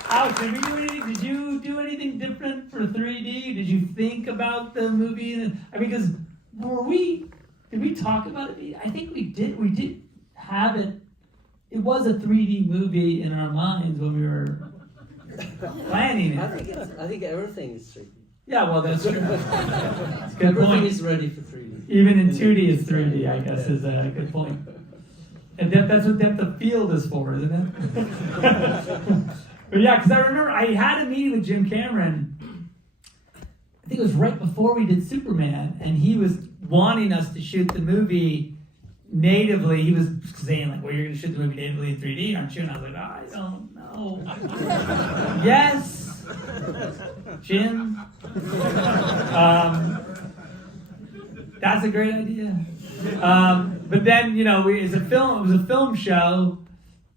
Alex, did you do anything different for 3D? Did you think about the movie? I mean, because did we talk about it? I think we did. We did have it it was a 3D movie in our minds when we were planning I it. think everything is 3D. Yeah, well, that's true. That's a good Everything point. is ready for 3D. Even in 2D is 3D, I guess, is a good point. And that's what depth of field is for, isn't it? But yeah, because I remember I had a meeting with Jim Cameron. I think it was right before we did Superman, and he was wanting us to shoot the movie natively. He was saying, like, well, you're going to shoot the movie natively in 3D, aren't you? And I was like, I don't know. Yes, Jim. That's a great idea. But then, you know, it was a film show,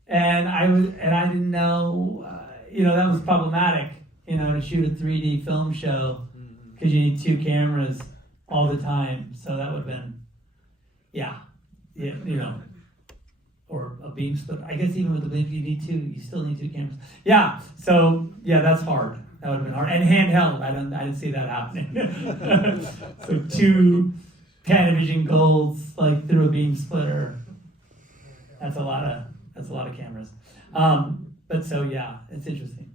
and I didn't know, you know, that was problematic, you know, to shoot a 3D film show because you need 2 cameras all the time. So that would have been, yeah, you know, or a beam split. I guess even with the beam, you need 2. You still need 2 cameras. Yeah. So yeah, that's hard. That would have been hard. And handheld. I didn't see that happening. So 2 Panavision Golds like through a beam splitter. That's a lot of cameras. But so yeah, it's interesting.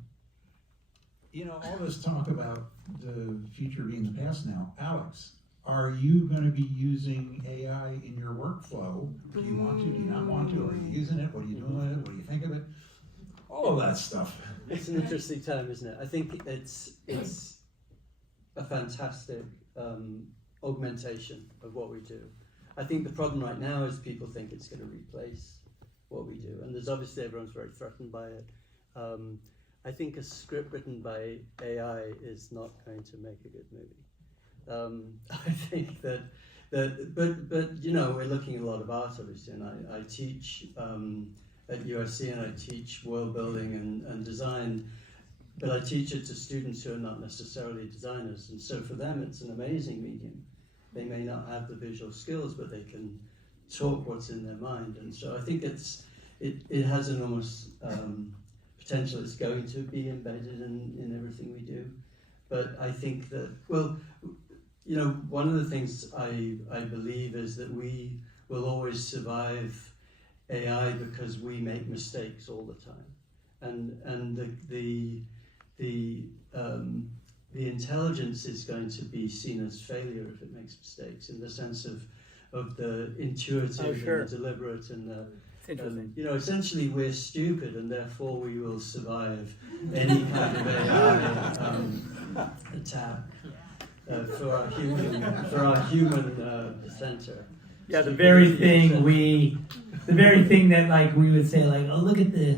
You know, all this talk about the future being the past now. Alex, are you going to be using AI in your workflow? Do you want to? Do you not want to? Are you using it? What are you doing with it? What do you think of it? All of that stuff. It's an interesting time, isn't it? I think it's a fantastic augmentation of what we do. I think the problem right now is people think it's going to replace what we do, and there's obviously everyone's very threatened by it. I think a script written by AI is not going to make a good movie. I think that but you know, we're looking at a lot of art obviously, and I teach at USC, and I teach world building and design, but I teach it to students who are not necessarily designers, and so for them it's an amazing medium. They may not have the visual skills, but they can talk what's in their mind, and so I think it has enormous potential. It's going to be embedded in everything we do, but I think that, well, you know, one of the things I believe is that we will always survive AI because we make mistakes all the time, and the intelligence is going to be seen as failure if it makes mistakes, in the sense of the intuitive and the deliberate and the, you know, essentially we're stupid and therefore we will survive any kind of AI attack for our human center. Yeah, the very thing that like we would say like, oh, look at the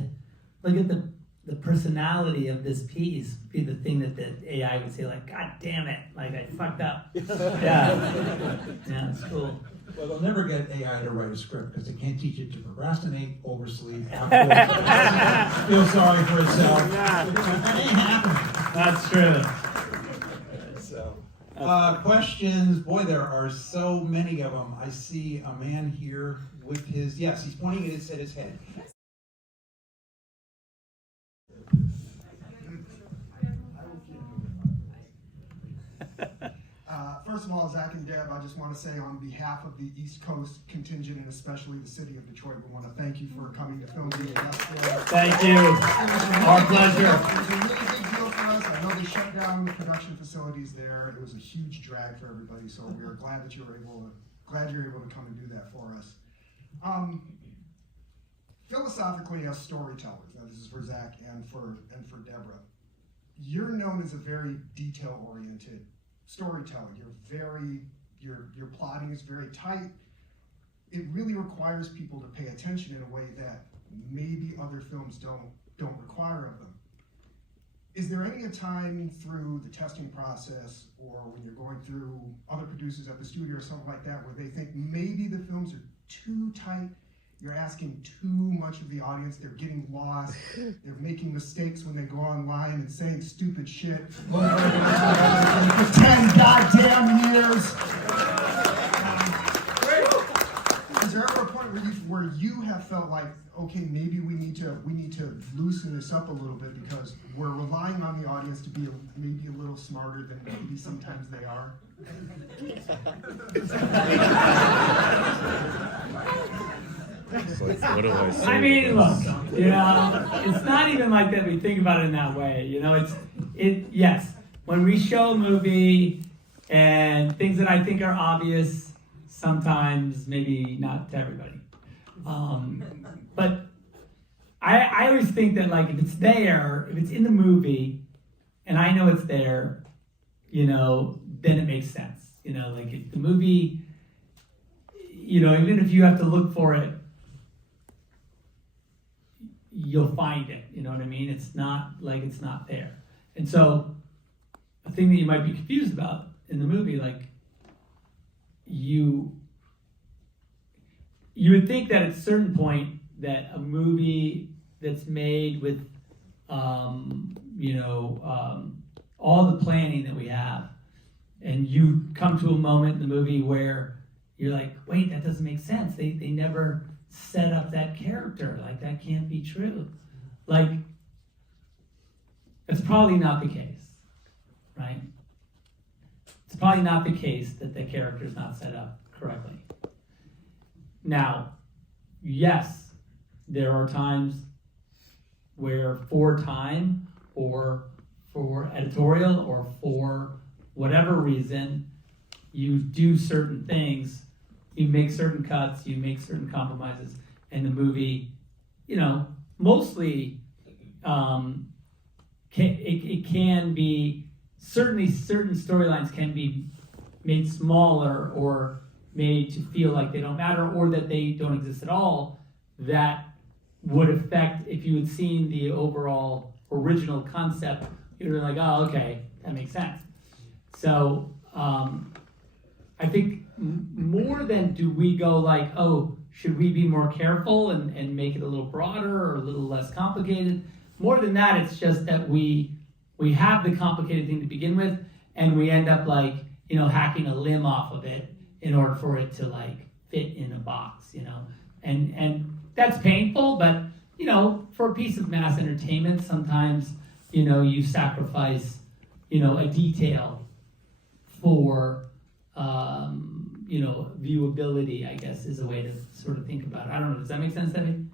personality of this piece, be the thing that the AI would say like, God damn it, like I fucked up. Yeah, it's cool. Well, they'll never get AI to write a script because they can't teach it to procrastinate, oversleep, feel sorry for itself. That ain't happening. That's true. So, questions? Boy, there are so many of them. I see a man here with his, yes, he's pointing at his head. First of all, Zach and Deb, I just want to say on behalf of the East Coast contingent and especially the city of Detroit, we want to thank you for coming to film the Thank you. Our pleasure. It was a really big deal for us. I know they shut down the production facilities there. It was a huge drag for everybody, so we are glad that you're able to come and do that for us. Philosophically, as storytellers, now this is for Zach and for Deborah, you're known as a very detail-oriented storyteller. Your plotting is very tight. It really requires people to pay attention in a way that maybe other films don't require of them. Is there any time through the testing process or when you're going through other producers at the studio or something like that where they think maybe the films are too tight, you're asking too much of the audience, they're getting lost, they're making mistakes when they go online and saying stupid shit for 10 goddamn years? Is there ever a point where you have felt like, okay, maybe we need to loosen this up a little bit because we're relying on the audience to be maybe a little smarter than maybe sometimes they are? What do I say? I mean, look, you know, it's not even like that we think about it in that way. You know, yes, when we show a movie and things that I think are obvious, sometimes maybe not to everybody. But I always think that, like, if it's there, if it's in the movie, and I know it's there, you know, then it makes sense. You know, like if the movie, you know, even if you have to look for it, you'll find it. You know what I mean? It's not like it's not there. And so, a thing that you might be confused about in the movie, like, you would think that at a certain point that a movie that's made with, all the planning that we have, and you come to a moment in the movie where you're like, wait, that doesn't make sense. They never set up that character. Like, that can't be true. Like, it's probably not the case, right? It's probably not the case that the character's not set up correctly. Now, yes, there are times where for time or for editorial or for whatever reason, you do certain things, you make certain cuts, you make certain compromises, and the movie, you know, mostly it can be, certainly certain storylines can be made smaller or made to feel like they don't matter or that they don't exist at all. That would affect, if you had seen the overall original concept, you'd be like, oh, okay, that makes sense. So I think more than do we go like, oh, should we be more careful and make it a little broader or a little less complicated? More than that, it's just that we have the complicated thing to begin with, and we end up like, you know, hacking a limb off of it in order for it to like fit in a box, you know, and that's painful, but you know, for a piece of mass entertainment, sometimes, you know, you sacrifice, you know, a detail for, you know, viewability, I guess, is a way to sort of think about it. I don't know, does that make sense, Debbie?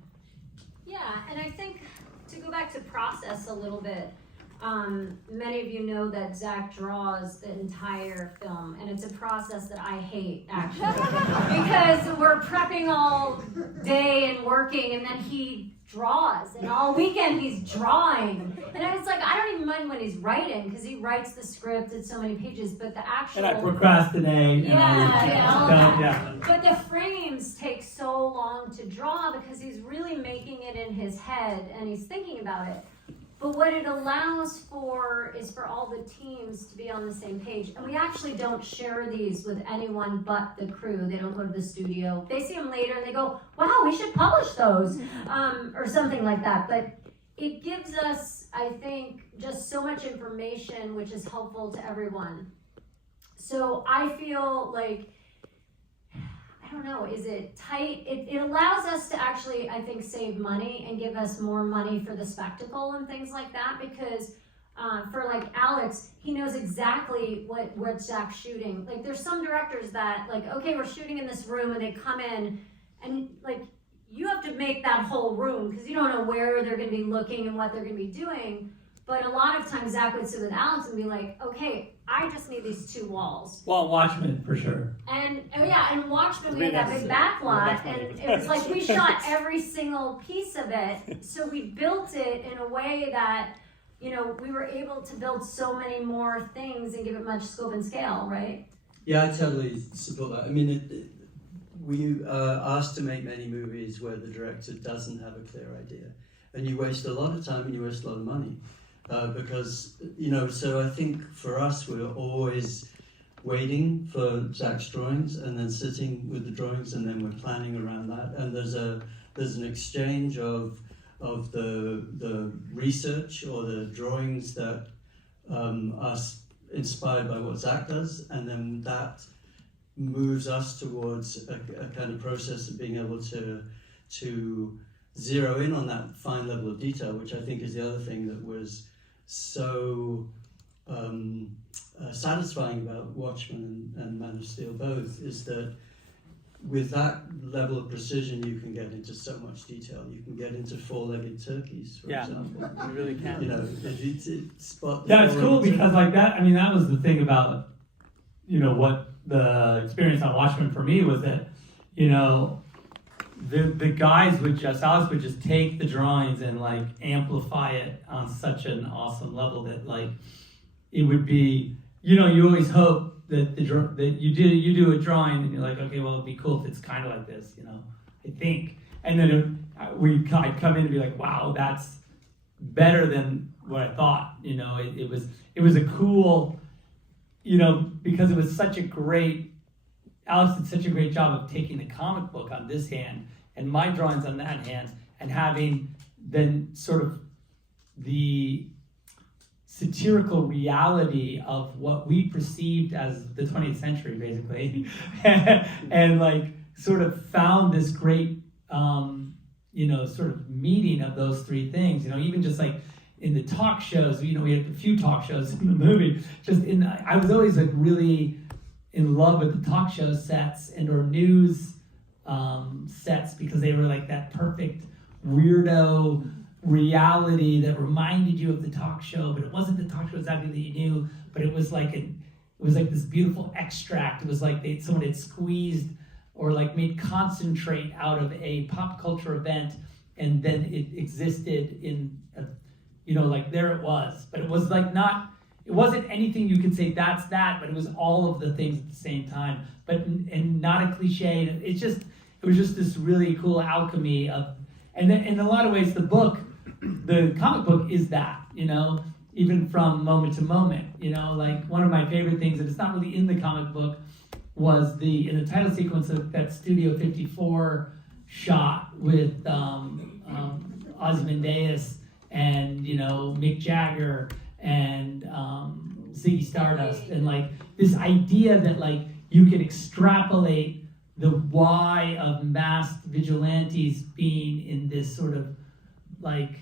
Yeah, and I think to go back to process a little bit, many of you know that Zack draws the entire film, and it's a process that I hate, actually, because we're prepping all day and working, and then he draws, and all weekend he's drawing. And I was like, I don't even mind when he's writing, because he writes the script, it's so many pages, but the actual... And I procrastinate. Yeah, all that. Yeah. But the frames take so long to draw because he's really making it in his head, and he's thinking about it. But what it allows for is for all the teams to be on the same page. And we actually don't share these with anyone but the crew. They don't go to the studio. They see them later and they go, wow, we should publish those, or something like that. But it gives us, I think, just so much information which is helpful to everyone. So I feel like, I don't know, is it tight? It allows us to actually, I think, save money and give us more money for the spectacle and things like that, because for like Alex, he knows exactly what Zack's shooting. Like there's some directors that like, okay, we're shooting in this room, and they come in and like, you have to make that whole room because you don't know where they're gonna be looking and what they're gonna be doing. But a lot of times Zack would sit with Alex and be like, okay, I just need these 2 walls. Well, Watchmen, for sure. And and Watchmen, we had that big backlot, and it was like we shot every single piece of it. So we built it in a way that, you know, we were able to build so many more things and give it much scope and scale, right? Yeah, I totally support that. I mean, we are asked to make many movies where the director doesn't have a clear idea. And you waste a lot of time and you waste a lot of money. Because, you know, so I think for us, we're always waiting for Zack's drawings and then sitting with the drawings, and then we're planning around that. And there's an exchange of the research or the drawings that are inspired by what Zack does, and then that moves us towards a kind of process of being able to zero in on that fine level of detail, which I think is the other thing that was so satisfying about Watchmen and Man of Steel both, is that with that level of precision, you can get into so much detail. You can get into four-legged turkeys, for example. You really can. You know, if you spot. Yeah, it's cool because like that. I mean, that was the thing about, you know, what the experience on Watchmen for me was that, you know, the guys Alex would just take the drawings and like amplify it on such an awesome level that like it would be, you know, you always hope that that you do a drawing and you're like, okay, well, it'd be cool if it's kind of like this, you know, I think. And then I'd come in and be like, wow, that's better than what I thought. You know, it was a cool, you know, because it was such a great, Alex did such a great job of taking the comic book on this hand and my drawings on that hand and having then sort of the satirical reality of what we perceived as the 20th century, basically, and like sort of found this great, you know, sort of meeting of those three things. You know, even just like in the talk shows, you know, we had a few talk shows in the movie. I was always like really in love with the talk show sets and or news sets because they were like that perfect weirdo reality that reminded you of the talk show, but it wasn't the talk show exactly that you knew, but it was like this beautiful extract. It was like someone had squeezed or like made concentrate out of a pop culture event, and then it existed in you know, like there it was, but it was like it wasn't anything you could say that's that, but it was all of the things at the same time, but and not a cliche. It was just this really cool alchemy of, and then in a lot of ways the comic book is that, you know, even from moment to moment, you know, like one of my favorite things, and it's not really in the comic book, was in the title sequence of that Studio 54 shot with Ozymandias and, you know, Mick Jagger and Ziggy Stardust, and like this idea that like you can extrapolate the why of masked vigilantes being in this sort of like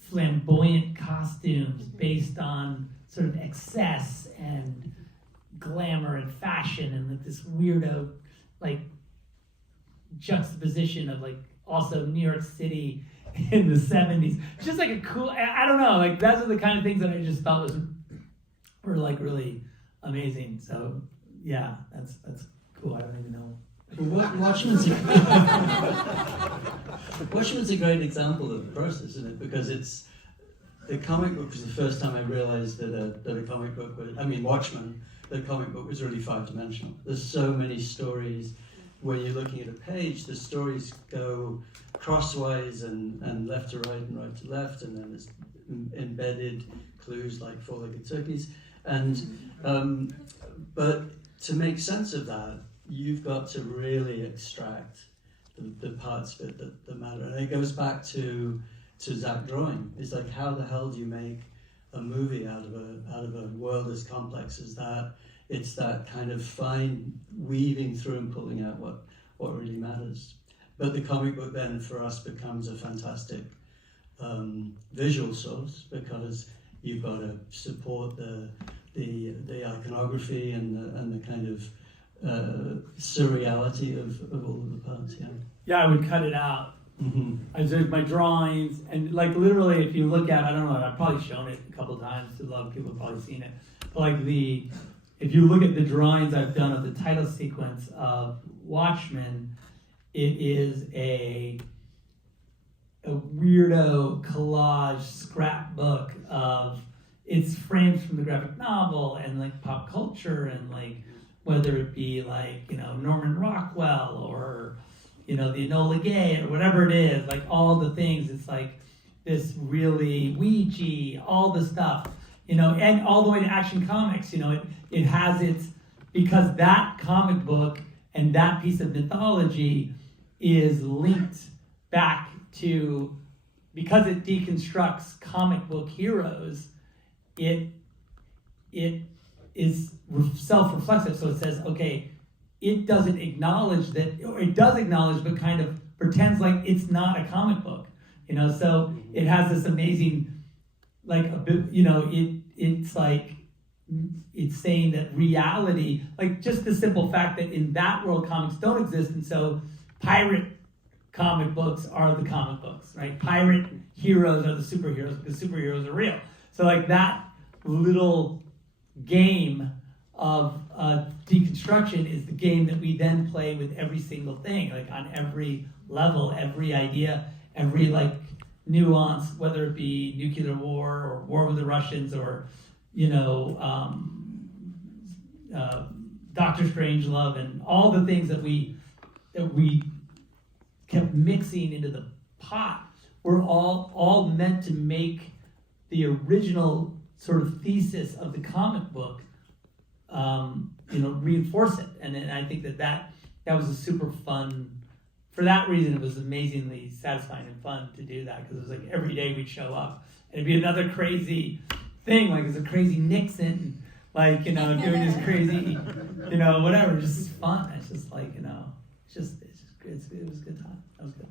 flamboyant costumes based on sort of excess and glamour and fashion and like this weirdo like juxtaposition of like also New York City in the 70s. Just like a cool, I don't know, like those are the kind of things that I just thought were like really amazing. So yeah, that's cool. I don't even know. Watchmen's a great example of the process, isn't it? Because the comic book was the first time I realized that a comic book was, I mean Watchmen, the comic book was really five-dimensional. There's so many stories. When you're looking at a page, the stories go crosswise and left to right and right to left, and then there's embedded clues like four-legged turkeys. And but to make sense of that, you've got to really extract the parts of it that matter. And it goes back to Zack drawing. It's like, how the hell do you make a movie out of a world as complex as that? It's that kind of fine weaving through and pulling out what really matters. But the comic book then for us becomes a fantastic visual source, because you've got to support the iconography and the kind of surreality of all of the parts. Yeah, I would cut it out. Mm-hmm. I did my drawings, and like literally, if you look at, I don't know, I've probably shown it a couple of times. A lot of people have probably seen it. But like if you look at the drawings I've done of the title sequence of Watchmen, it is a weirdo collage scrapbook of, it's frames from the graphic novel and like pop culture, and like whether it be like, you know, Norman Rockwell or, you know, the Enola Gay or whatever it is, like all the things. It's like this really Ouija, all the stuff, you know, and all the way to Action Comics. You know, it has its, because that comic book and that piece of mythology is linked back to, because it deconstructs comic book heroes, it is self-reflexive. So it says, okay, it doesn't acknowledge that, or it does acknowledge, but kind of pretends like it's not a comic book, you know. So it has this amazing, like, you know, it's like it's saying that reality, like just the simple fact that in that world comics don't exist, and so pirate comic books are the comic books, right? Pirate heroes are the superheroes because superheroes are real. So like that little game of deconstruction is the game that we then play with every single thing, like on every level, every idea, every like nuance, whether it be nuclear war or war with the Russians or, you know, Doctor Strangelove and all the things that we kept mixing into the pot were all meant to make the original sort of thesis of the comic book, you know, reinforce it. And I think that was a super fun. For that reason, it was amazingly satisfying and fun to do that, because it was like every day we'd show up and it'd be another crazy thing, like it's a crazy Nixon, like, you know, doing this crazy, you know, whatever, just fun. It's just like, you know, it was a good time. That was good.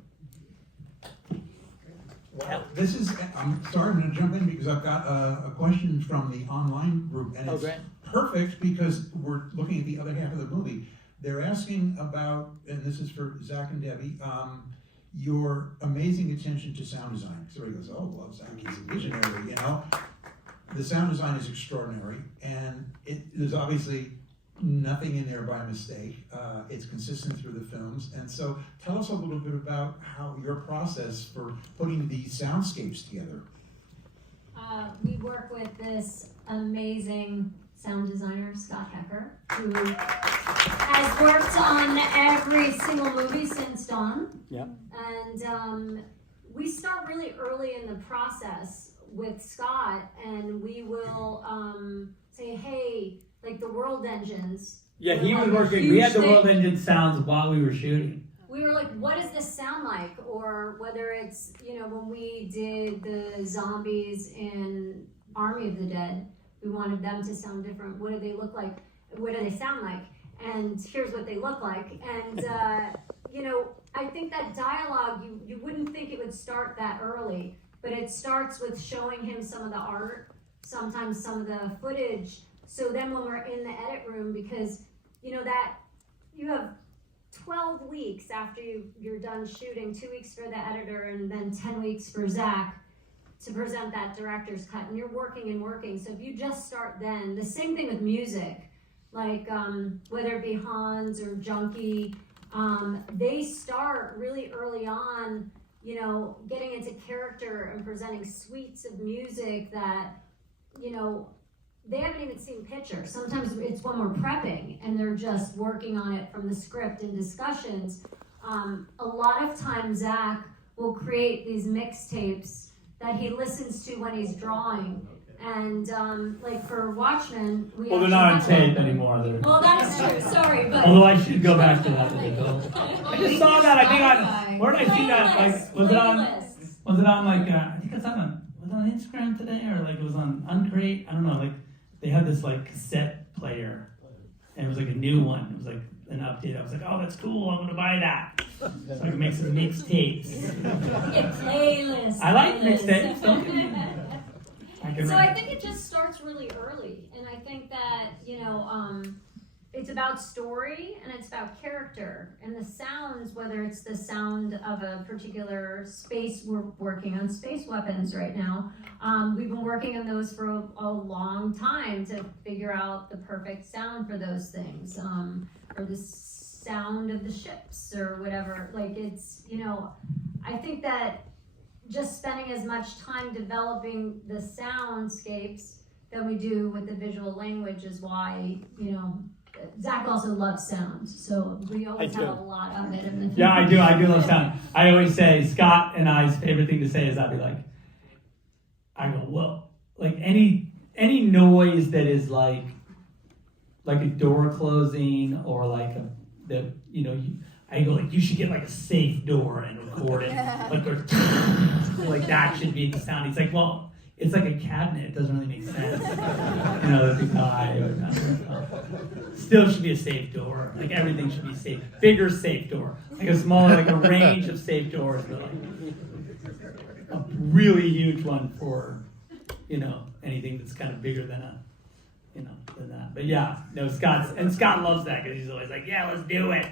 Wow. This is, I'm sorry, I'm going to jump in because I've got a question from the online group, and it's perfect because we're looking at the other half of the movie. They're asking about, and this is for Zach and Debbie, your amazing attention to sound design. So he goes, oh, well, Zach, he's a visionary, you know? The sound design is extraordinary, and there's obviously nothing in there by mistake. It's consistent through the films. And so tell us a little bit about how your process for putting these soundscapes together. We work with this amazing sound designer, Scott Hecker, who has worked on every single movie since Dawn. Yeah. And we start really early in the process with Scott, and we will say, hey, like the world engines. Yeah, he was working. We had the world engine sounds while we were shooting. We were like, what does this sound like? Or whether it's, you know, when we did the zombies in Army of the Dead, we wanted them to sound different. What do they look like? What do they sound like? And here's what they look like. And, you know, I think that dialogue, you wouldn't think it would start that early, but it starts with showing him some of the art, sometimes some of the footage. So then when we're in the edit room, because, you know, that you have 12 weeks after you're done shooting, 2 weeks for the editor, and then 10 weeks for Zach to present that director's cut, and you're working and working. So if you just start then, the same thing with music, like whether it be Hans or Junkie, they start really early on, you know, getting into character and presenting suites of music that, you know, they haven't even seen pictures. Sometimes it's when we're prepping and they're just working on it from the script and discussions. A lot of times Zach will create these mixtapes that he listens to when he's drawing. And like for Watchmen, well, they're not on tape anymore. Well, that is true. Sorry, but although I should go back to that. I just saw that. I think where did I see that? Like, was it on like I think it's on was it on Instagram today, or like it was on Uncreate? I don't know. Like they had this like cassette player, and it was like a new one. It was like an update. I was like, oh, that's cool. I'm gonna buy that. So I can make some mixtapes. Get playlists. I like mixtapes. So I think it just starts really early, and I think that, you know, it's about story and it's about character, and the sounds, whether it's the sound of a particular space, we're working on space weapons right now. We've been working on those for a long time to figure out the perfect sound for those things, or the sound of the ships or whatever. Like it's, you know, I think that just spending as much time developing the soundscapes than we do with the visual language is why, you know, Zach also loves sound, so we always have a lot of it. Yeah, I do love sound. I always say, Scott and I's favorite thing to say is I'd be like, I go, well, like any noise that is like a door closing or like I go like, you should get like a safe door and record it, like that should be the sound. He's like, well, it's like a cabinet. It doesn't really make sense. You know, that's how still should be a safe door. Like everything should be safe. Bigger safe door, like a smaller, like a range of safe doors, but like a really huge one for, you know, anything that's kind of bigger than a than that. But yeah, no, Scott loves that because he's always like, yeah, let's do it.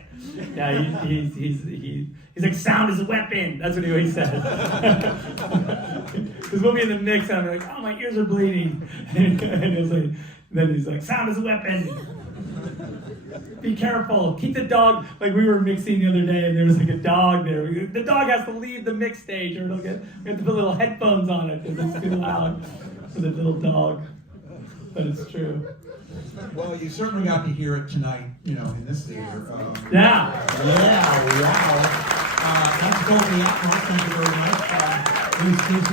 Yeah, he's like, sound is a weapon. That's what he always says. Because we'll be in the mix and I'm like, oh, my ears are bleeding. And it's like, then he's like, sound is a weapon. Be careful. Keep the dog. Like we were mixing the other day, and there was like a dog there. The dog has to leave the mix stage, or we have to put little headphones on it because it's too loud for the little dog. But it's true. Well, you certainly got to hear it tonight, in this theater. Yeah. Wow. That's totally out. Thank you very much. There's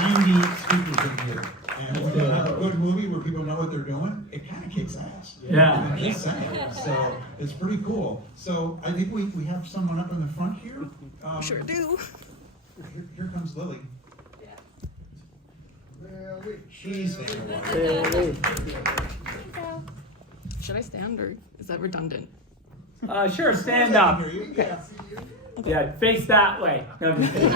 90 speakers in here. And when you have a good movie where people know what they're doing, it kind of kicks ass. Yeah. I'm just saying. So it's pretty cool. So I think we have someone up in the front here. Sure do. Here comes Lily. She's there. Should I stand or is that redundant? Sure, stand up. Okay. Yeah, face that way. No, I'm just kidding.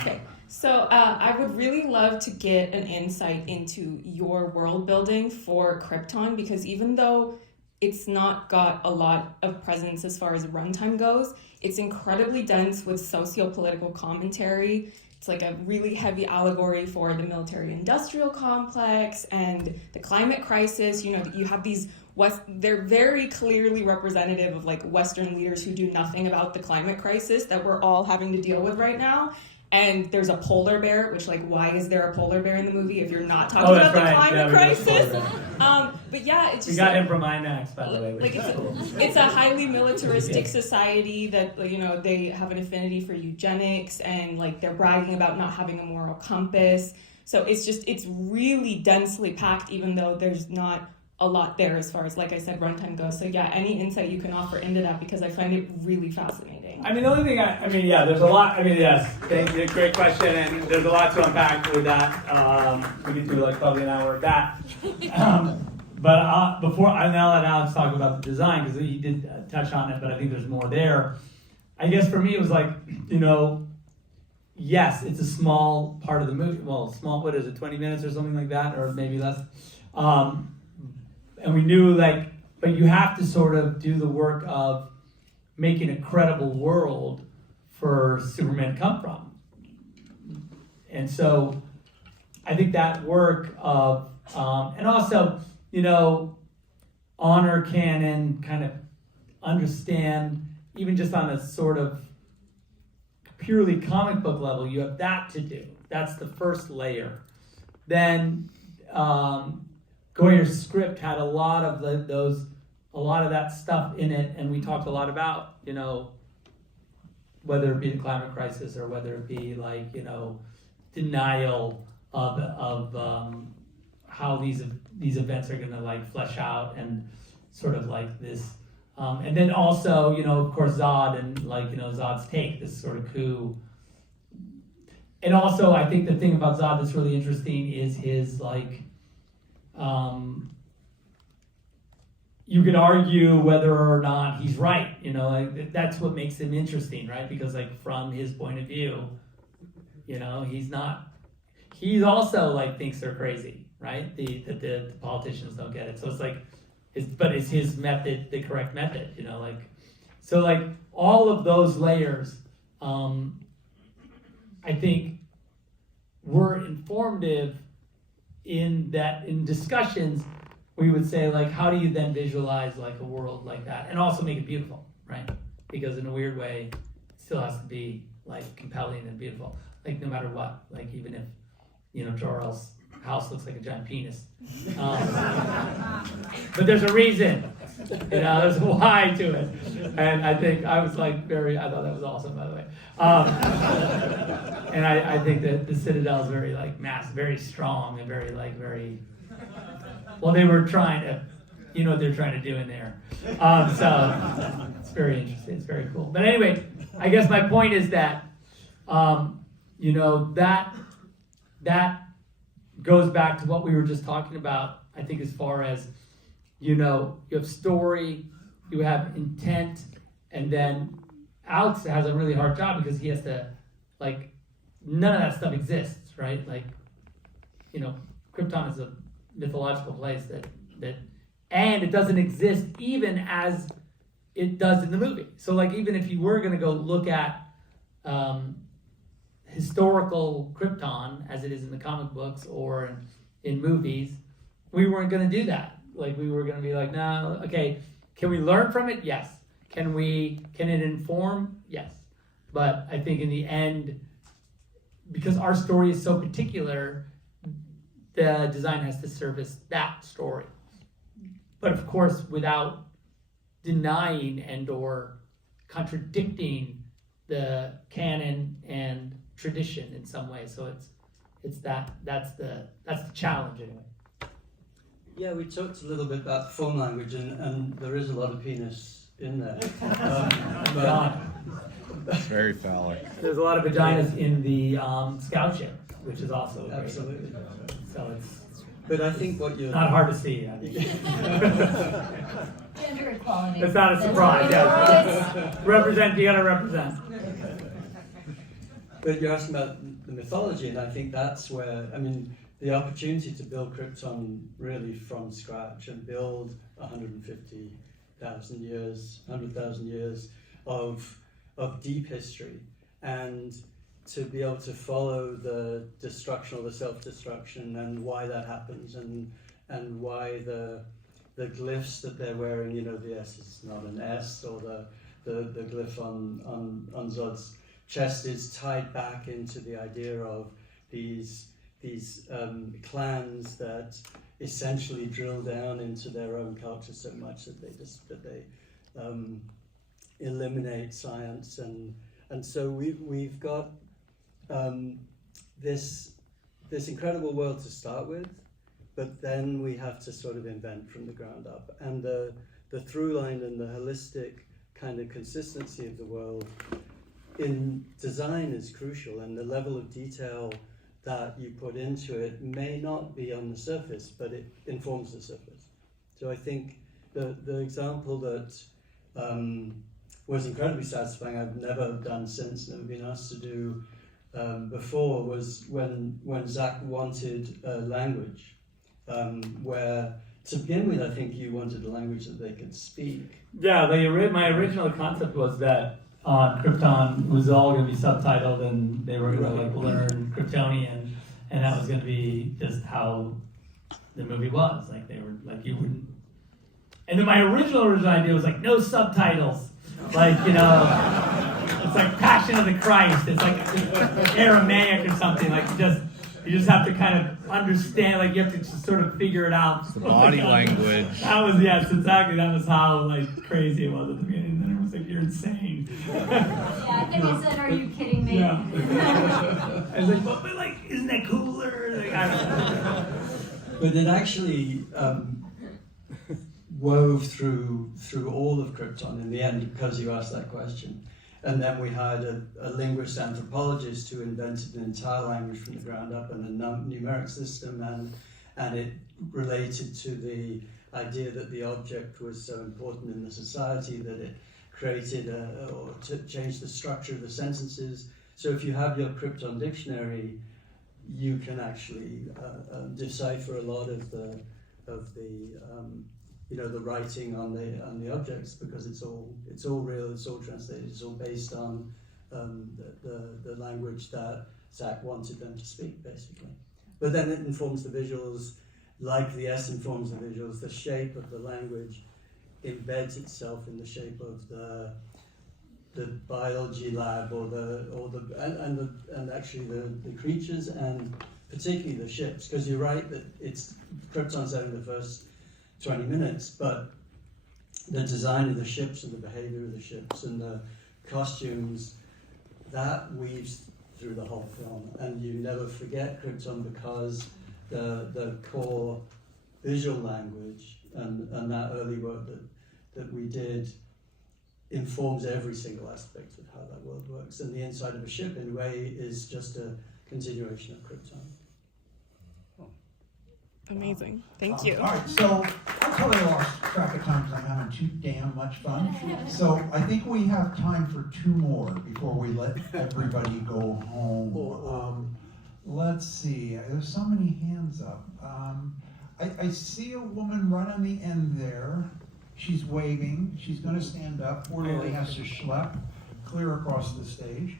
Okay, so I would really love to get an insight into your world building for Krypton, because even though it's not got a lot of presence as far as runtime goes, it's incredibly dense with socio-political commentary. It's like a really heavy allegory for the military-industrial complex and the climate crisis. You have these they're very clearly representative of like Western leaders who do nothing about the climate crisis that we're all having to deal with right now. And there's a polar bear, which like, why is there a polar bear in the movie if you're not talking about the climate crisis? But yeah, it's just we got him from IMAX, by the way. Like it's a highly militaristic society that they have an affinity for eugenics, and like they're bragging about not having a moral compass. So it's really densely packed, even though there's not a lot there as far as, like I said, runtime goes. So yeah, any insight you can offer into that, because I find it really fascinating. I mean, the only thing there's a lot. I mean, yes, thank you, great question, and there's a lot to unpack with that. We could do like probably an hour of that. But before I now let Alex talk about the design, because he did touch on it, but I think there's more there. I guess for me it was like, yes, it's a small part of the movie. Well, small, what is it, 20 minutes or something like that, or maybe less. And we knew but you have to sort of do the work of making a credible world for Superman to come from. And so I think that work of, and also, honor canon, kind of understand, even just on a sort of purely comic book level, you have that to do. That's the first layer. Then Goyer's script had a lot of that stuff in it, and we talked a lot about, whether it be the climate crisis or whether it be denial of how these events are going to flesh out, and sort of this, and then also of course Zod and Zod's take, this sort of coup. And also I think the thing about Zod that's really interesting is his you could argue whether or not he's right, that's what makes him interesting, right? Because from his point of view, he also thinks they're crazy, right? The politicians don't get it. So it's but is his method the correct method, so all of those layers, I think were informative in discussions. We would say how do you then visualize a world like that, and also make it beautiful, right? Because in a weird way, it still has to be compelling and beautiful, no matter what, even if Jor-El's house looks like a giant penis, but there's a reason, there's a why to it, and I think I was I thought that was awesome, by the way, and I think that the Citadel is very massive, very strong, and very well, they were trying to, what they're trying to do in there. So it's very interesting. It's very cool. But anyway, I guess my point is that, that goes back to what we were just talking about, I think, as far as, you have story, you have intent, and then Alex has a really hard job because he has to, none of that stuff exists, right? Krypton is mythological place and it doesn't exist even as it does in the movie. So like even if you were going to go look at historical Krypton as it is in the comic books or in movies, we weren't going to do that. Like we were going to be like, no, okay, can we learn from it? Yes. Can it inform? Yes. But I think in the end, because our story is so particular, the design has to service that story. But of course, without denying and or contradicting the canon and tradition in some way. So it's that's the challenge anyway. Yeah, we talked a little bit about phone language, and there is a lot of penis in there. It's very phallic. There's a lot of vaginas in the scout ship, which is also great. Absolutely. So it's. But I think what you're not hard to see. I think. Gender equality. It's not a surprise. Yeah. Represent. You gotta represent. But you're asking about the mythology, and I think that's where, I mean, the opportunity to build Krypton really from scratch and build 150,000 years, 100,000 years of deep history, and to be able to follow the destruction or the self-destruction and why that happens, and why the glyphs that they're wearing, you know, the S is not an S, or the glyph on Zod's chest is tied back into the idea of these clans that essentially drill down into their own culture so much that they eliminate science, and so we've got this incredible world to start with, but then we have to sort of invent from the ground up, and the through line and the holistic kind of consistency of the world in design is crucial, and the level of detail that you put into it may not be on the surface, but it informs the surface. So I think the example that was incredibly satisfying, I've never done since, never been asked to do before, was when Zack wanted a language, where to begin with, I think you wanted a language that they could speak. Yeah, my original concept was that Krypton was all going to be subtitled, and they were going to like learn Kryptonian, and that was going to be just how the movie was. Like they were like you wouldn't. And then my original idea was like no subtitles, like you know, it's like Passion of the Christ. It's like Aramaic or something. Like you just have to kind of understand. Like you have to just sort of figure it out. It's the body language. That was exactly. That was how like crazy it was at the beginning. And then it was like you're insane. Yeah, I think I said, "Are you kidding me?" Yeah. I was like, but like, isn't that cooler? Like, I don't know. But it actually wove through all of Krypton in the end, because you asked that question. And then we had a linguist anthropologist who invented an entire language from the ground up and a numeric system, and it related to the idea that the object was so important in the society that it created or changed the structure of the sentences. So if you have your Krypton dictionary, you can actually decipher a lot of the you know, the writing on the objects, because it's all real, it's all translated, it's all based on the language that Zack wanted them to speak, basically. But then it informs the visuals, like the S informs the visuals. The shape of the language embeds itself in the shape of the biology lab, and actually the creatures, and particularly the ships, because you're right that it's Krypton's out in the first 20 minutes, but the design of the ships and the behavior of the ships and the costumes, that weaves through the whole film, and you never forget Krypton, because the core visual language and that early work that we did informs every single aspect of how that world works, and the inside of a ship in a way is just a continuation of Krypton. Amazing. Thank you. All right, so I totally lost track of time because I'm having too damn much fun. So I think we have time for 2 more before we let everybody go home. Let's see. There's so many hands up. I see a woman right on the end there. She's waving. She's going to stand up. Poor Lily has to schlep clear across the stage.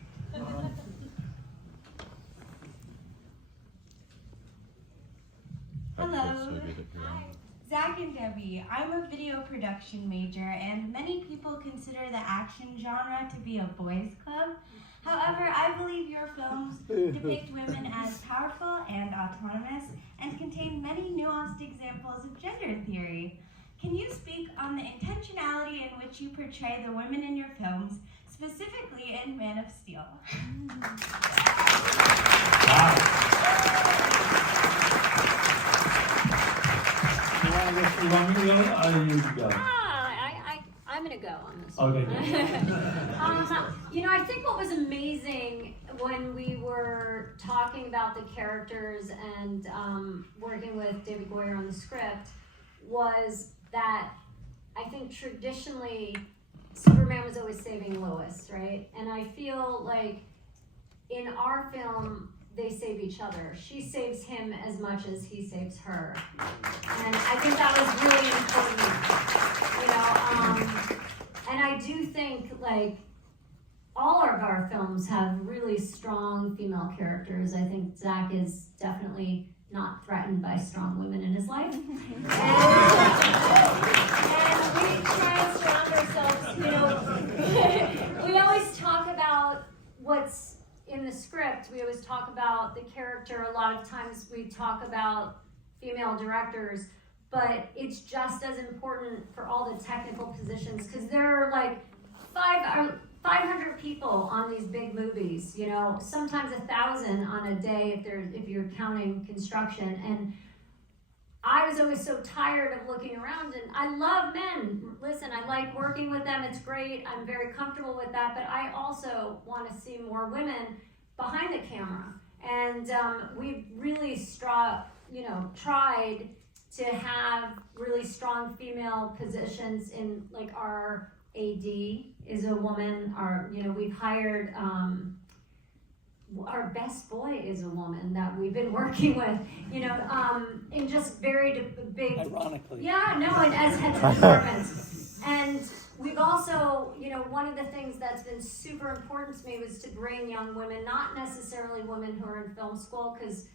Hello. Zack and Debbie. I'm a video production major, and many people consider the action genre to be a boys' club. However, I believe your films depict women as powerful and autonomous and contain many nuanced examples of gender theory. Can you speak on the intentionality in which you portray the women in your films, specifically in Man of Steel? You want me to go or you go? I'm going to go on this Okay. I think what was amazing when we were talking about the characters and working with David Goyer on the script was that I think traditionally Superman was always saving Lois, right? And I feel like in our film, they save each other. She saves him as much as he saves her. And I think that was really important, and I do think, like, all of our films have really strong female characters. I think Zack is definitely not threatened by strong women in his life. And we try and surround ourselves, we always talk about what's in the script. We always talk about the character. A lot of times we talk about female directors, but it's just as important for all the technical positions, because there are like 500 people on these big movies, sometimes 1,000 on a day if you're counting construction. And I was always so tired of looking around, and I love men. Listen, I like working with them. It's great. I'm very comfortable with that, but I also want to see more women behind the camera. And we've really tried to have really strong female positions in, like, our AD is a woman. We've hired, our best boy is a woman that we've been working with, in just very big. Ironically. Yeah, no, and as heads of departments. And we've also, one of the things that's been super important to me was to bring young women, not necessarily women who are in film school, because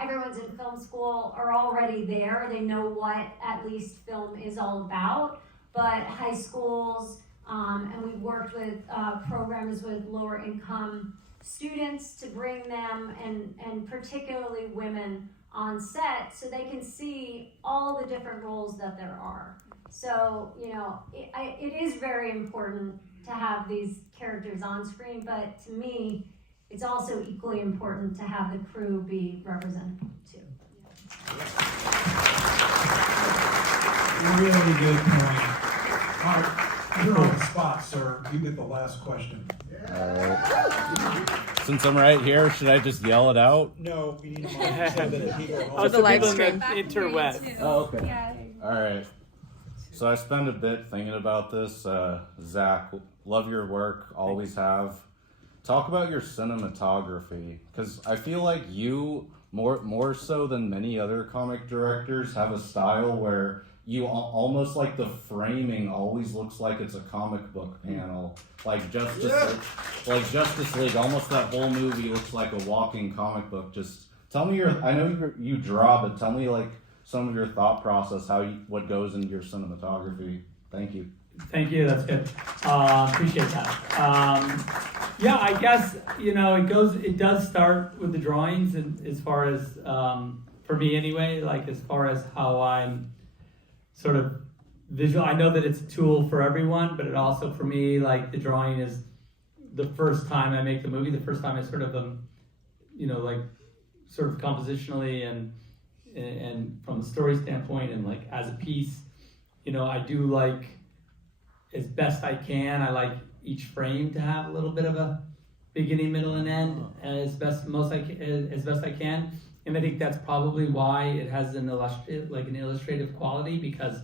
everyone's in film school are already there. They know what at least film is all about. But high schools, and we've worked with programs with lower income students to bring them, and particularly women on set, so they can see all the different roles that there are. So, it is very important to have these characters on screen, but to me, it's also equally important to have the crew be represented too. Really good point. All right, you're on the spot, sir. You get the last question. Since I'm right here, should I just yell it out? No, we need a mic so that the people Oh, at the home. live stream. Interweb. Oh, okay. Yeah. All right. So I spent a bit thinking about this. Zack, love your work, always have. Talk about your cinematography, because I feel like you, more so than many other comic directors, have a style where you almost, like, the framing always looks like it's a comic book panel, like Justice League. Almost that whole movie looks like a walking comic book. Just tell me I know you draw, but tell me, like, some of your thought process, what goes into your cinematography. Thank you. Thank you. That's good. Appreciate that. Yeah, I guess it does start with the drawings, and as far as for me anyway, like as far as how I'm sort of visual. I know that it's a tool for everyone, but it also, for me, like, the drawing is the first time I make the movie, the first time I sort of like sort of compositionally and from the story standpoint, and like as a piece, I do like, as best I can, I like each frame to have a little bit of a beginning, middle, and end as best I can. And I think that's probably why it has an illustrative quality, because,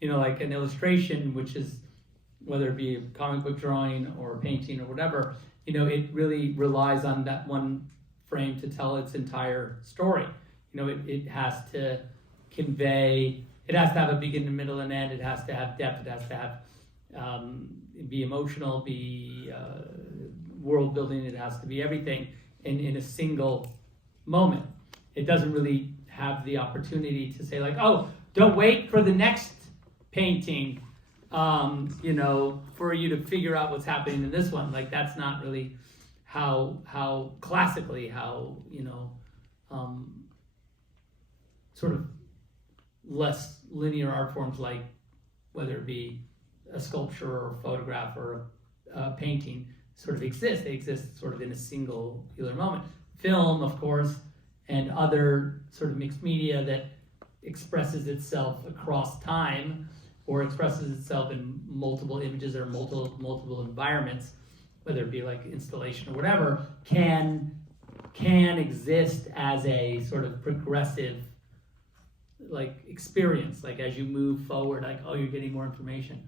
like an illustration, which is, whether it be a comic book drawing or a painting or whatever, it really relies on that one frame to tell its entire story. It has to convey, it has to have a beginning, middle, and end. It has to have depth. It has to have, be emotional, be world building. It has to be everything in a single moment. It doesn't really have the opportunity to say like, oh, don't wait for the next painting, for you to figure out what's happening in this one. Like that's not really how classically, sort of less linear art forms, like whether it be a sculpture or a photograph or a painting, sort of exist. They exist sort of in a singular moment. Film, of course, and other sort of mixed media that expresses itself across time or expresses itself in multiple images or multiple environments, whether it be like installation or whatever, can exist as a sort of progressive like experience, like as you move forward, like, oh, you're getting more information.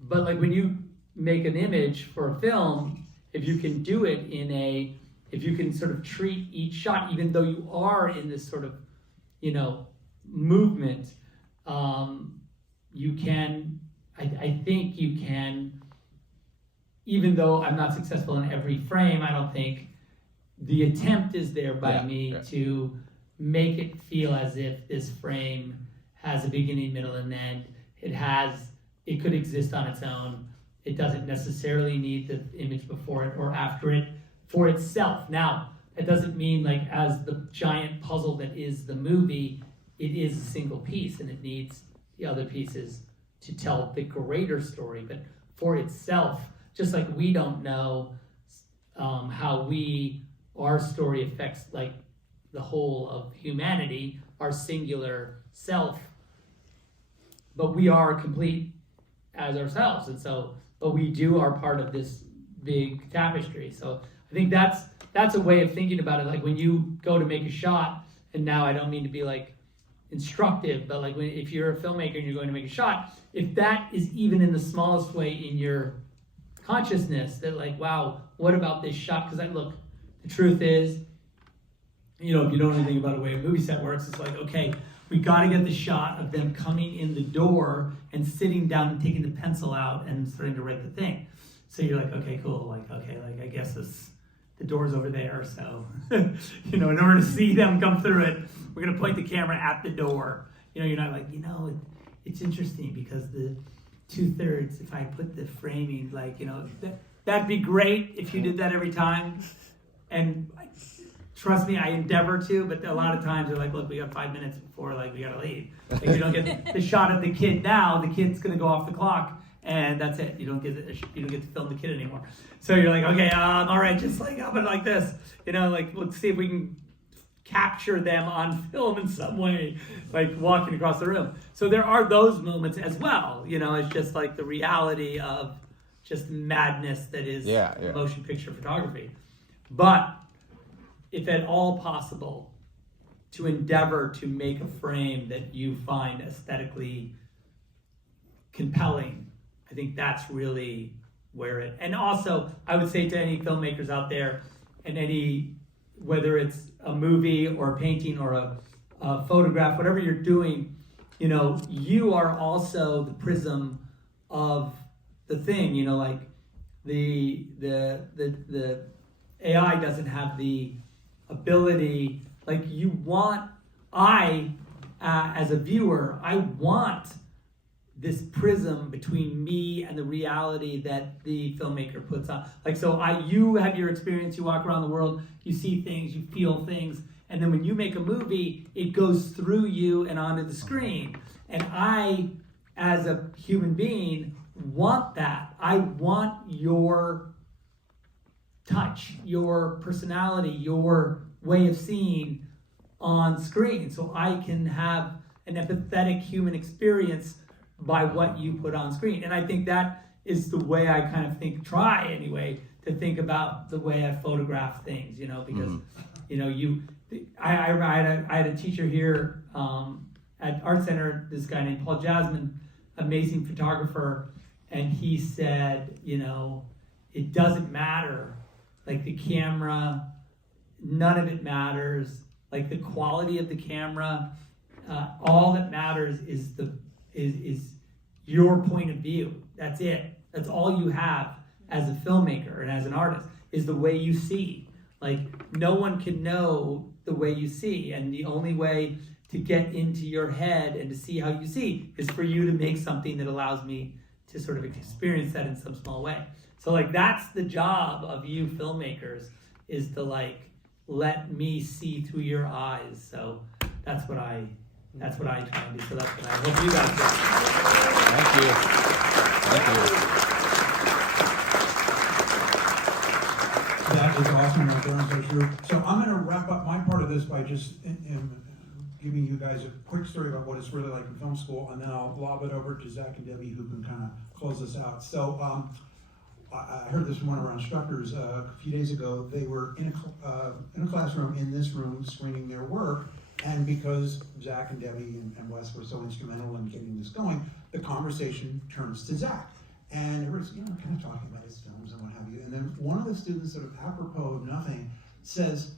But like when you make an image for a film, if you can do it if you can sort of treat each shot, even though you are in this sort of, movement, you can, I think you can, even though I'm not successful in every frame, I don't think the attempt is there by me to make it feel as if this frame has a beginning, middle, and end. It could exist on its own. It doesn't necessarily need the image before it or after it for itself. Now, that doesn't mean like as the giant puzzle that is the movie, it is a single piece and it needs the other pieces to tell the greater story. But for itself, just like we don't know how our story affects like the whole of humanity, our singular self, but we are complete as ourselves. And so, but we do our part of this big tapestry. So I think that's a way of thinking about it. Like when you go to make a shot, and now I don't mean to be like instructive, but like if you're a filmmaker and you're going to make a shot, if that is even in the smallest way in your consciousness, that like, wow, what about this shot? Because the truth is, if you don't know anything about the way a movie set works, it's like, okay, we got to get the shot of them coming in the door and sitting down and taking the pencil out and starting to write the thing. So you're like, okay, cool. Like, okay, like I guess the door's over there. So, in order to see them come through it, we're going to point the camera at the door. You're not like, it's interesting because the 2/3, if I put the framing, like, that'd be great if you did that every time. And trust me, I endeavor to, but a lot of times they're like, look, we got 5 minutes before, like, we got to leave. Like, you don't get the shot of the kid now, the kid's going to go off the clock. And that's it. You don't get to film the kid anymore. So you're like, okay, all right, just like up it like this, like let's see if we can capture them on film in some way, like walking across the room. So there are those moments as well. It's just like the reality of just madness that is motion picture photography. But if at all possible, to endeavor to make a frame that you find aesthetically compelling, I think that's really where and also I would say to any filmmakers out there, and whether it's a movie or a painting or a photograph, whatever you're doing, you are also the prism of the thing, like the AI doesn't have the ability, like as a viewer, I want this prism between me and the reality that the filmmaker puts on. Like, so you have your experience, you walk around the world, you see things, you feel things, and then when you make a movie, it goes through you and onto the screen. And I, as a human being, want that. I want your touch, your personality, your way of seeing on screen, so I can have an empathetic human experience by what you put on screen. And I think that is the way I kind of try anyway, to think about the way I photograph things, because, I had a teacher here at Art Center, this guy named Paul Jasmine, amazing photographer, and he said, it doesn't matter, like the camera, none of it matters, like the quality of the camera all that matters is your point of view. That's it. That's all you have as a filmmaker and as an artist, is the way you see. Like, no one can know the way you see, and the only way to get into your head and to see how you see is for you to make something that allows me to sort of experience that in some small way. So like, that's the job of you filmmakers, is to like let me see through your eyes. So that's what I try and do. So that's what I hope you guys do. Thank you. That is awesome right there. I'm so sure. So I'm going to wrap up my part of this by just giving you guys a quick story about what it's really like in film school, and then I'll lob it over to Zach and Debbie, who can kind of close this out. So I heard this from one of our instructors a few days ago. They were in a classroom in this room screening their work, and because Zach and Debbie and Wes were so instrumental in getting this going, the conversation turns to Zach. And everybody's, kind of talking about his films and what have you. And then one of the students, sort of apropos of nothing, says,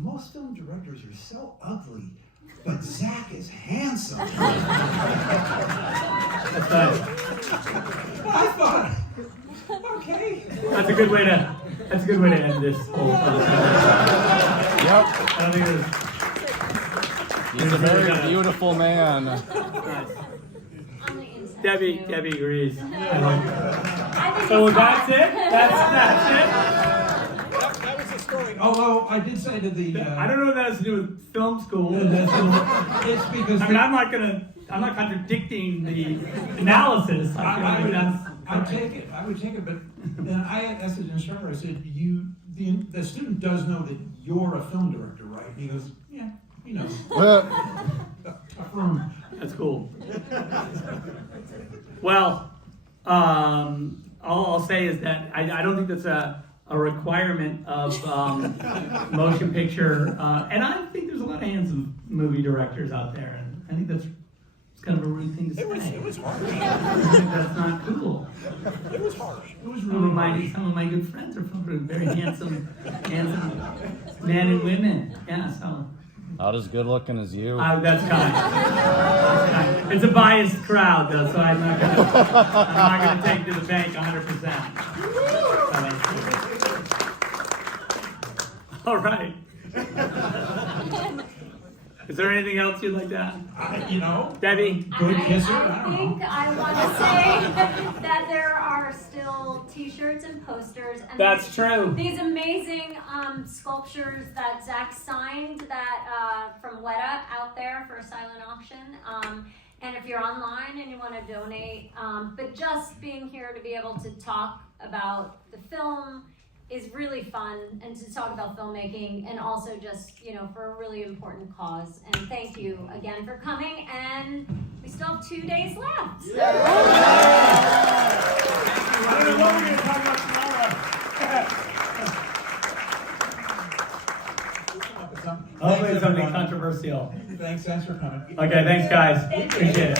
"Most film directors are so ugly, but Zach is handsome." I thought, okay. That's a good way to end this whole conversation. Yep. I don't think He's a very beautiful man. Nice. Debbie agrees. So that's it? That's it? That was the story. Although I did say to the... I don't know what that has to do with film school. It's because... I mean, I'm not contradicting the analysis. I would take it, but then I asked the instructor, I said, the student does know that you're a film director, right? And he goes, yeah, he knows. That's cool. Well, all I'll say is that I don't think that's a requirement of motion picture, and I think there's a lot of handsome movie directors out there, and I think that's kind of a rude thing to say. It was harsh. That's not cool. It was harsh. It was Some of my good friends are very handsome men and women. Yeah, so. Not as good looking as you. That's kind. It's a biased crowd, though, so I'm not gonna take to the bank 100%. All right. Is there anything else you'd like to add? Debbie, good kisser. I think I want to say that there are still T-shirts and posters. And that's true. These amazing sculptures that Zach signed from Weta out there for a silent auction. And if you're online and you want to donate, but just being here to be able to talk about the film is really fun, and to talk about filmmaking, and also just, for a really important cause. And thank you again for coming, and we still have 2 days left. So. I don't know what we're going to talk about tomorrow. Hopefully it's something controversial. Thanks for coming. Okay, thanks guys. Appreciate it.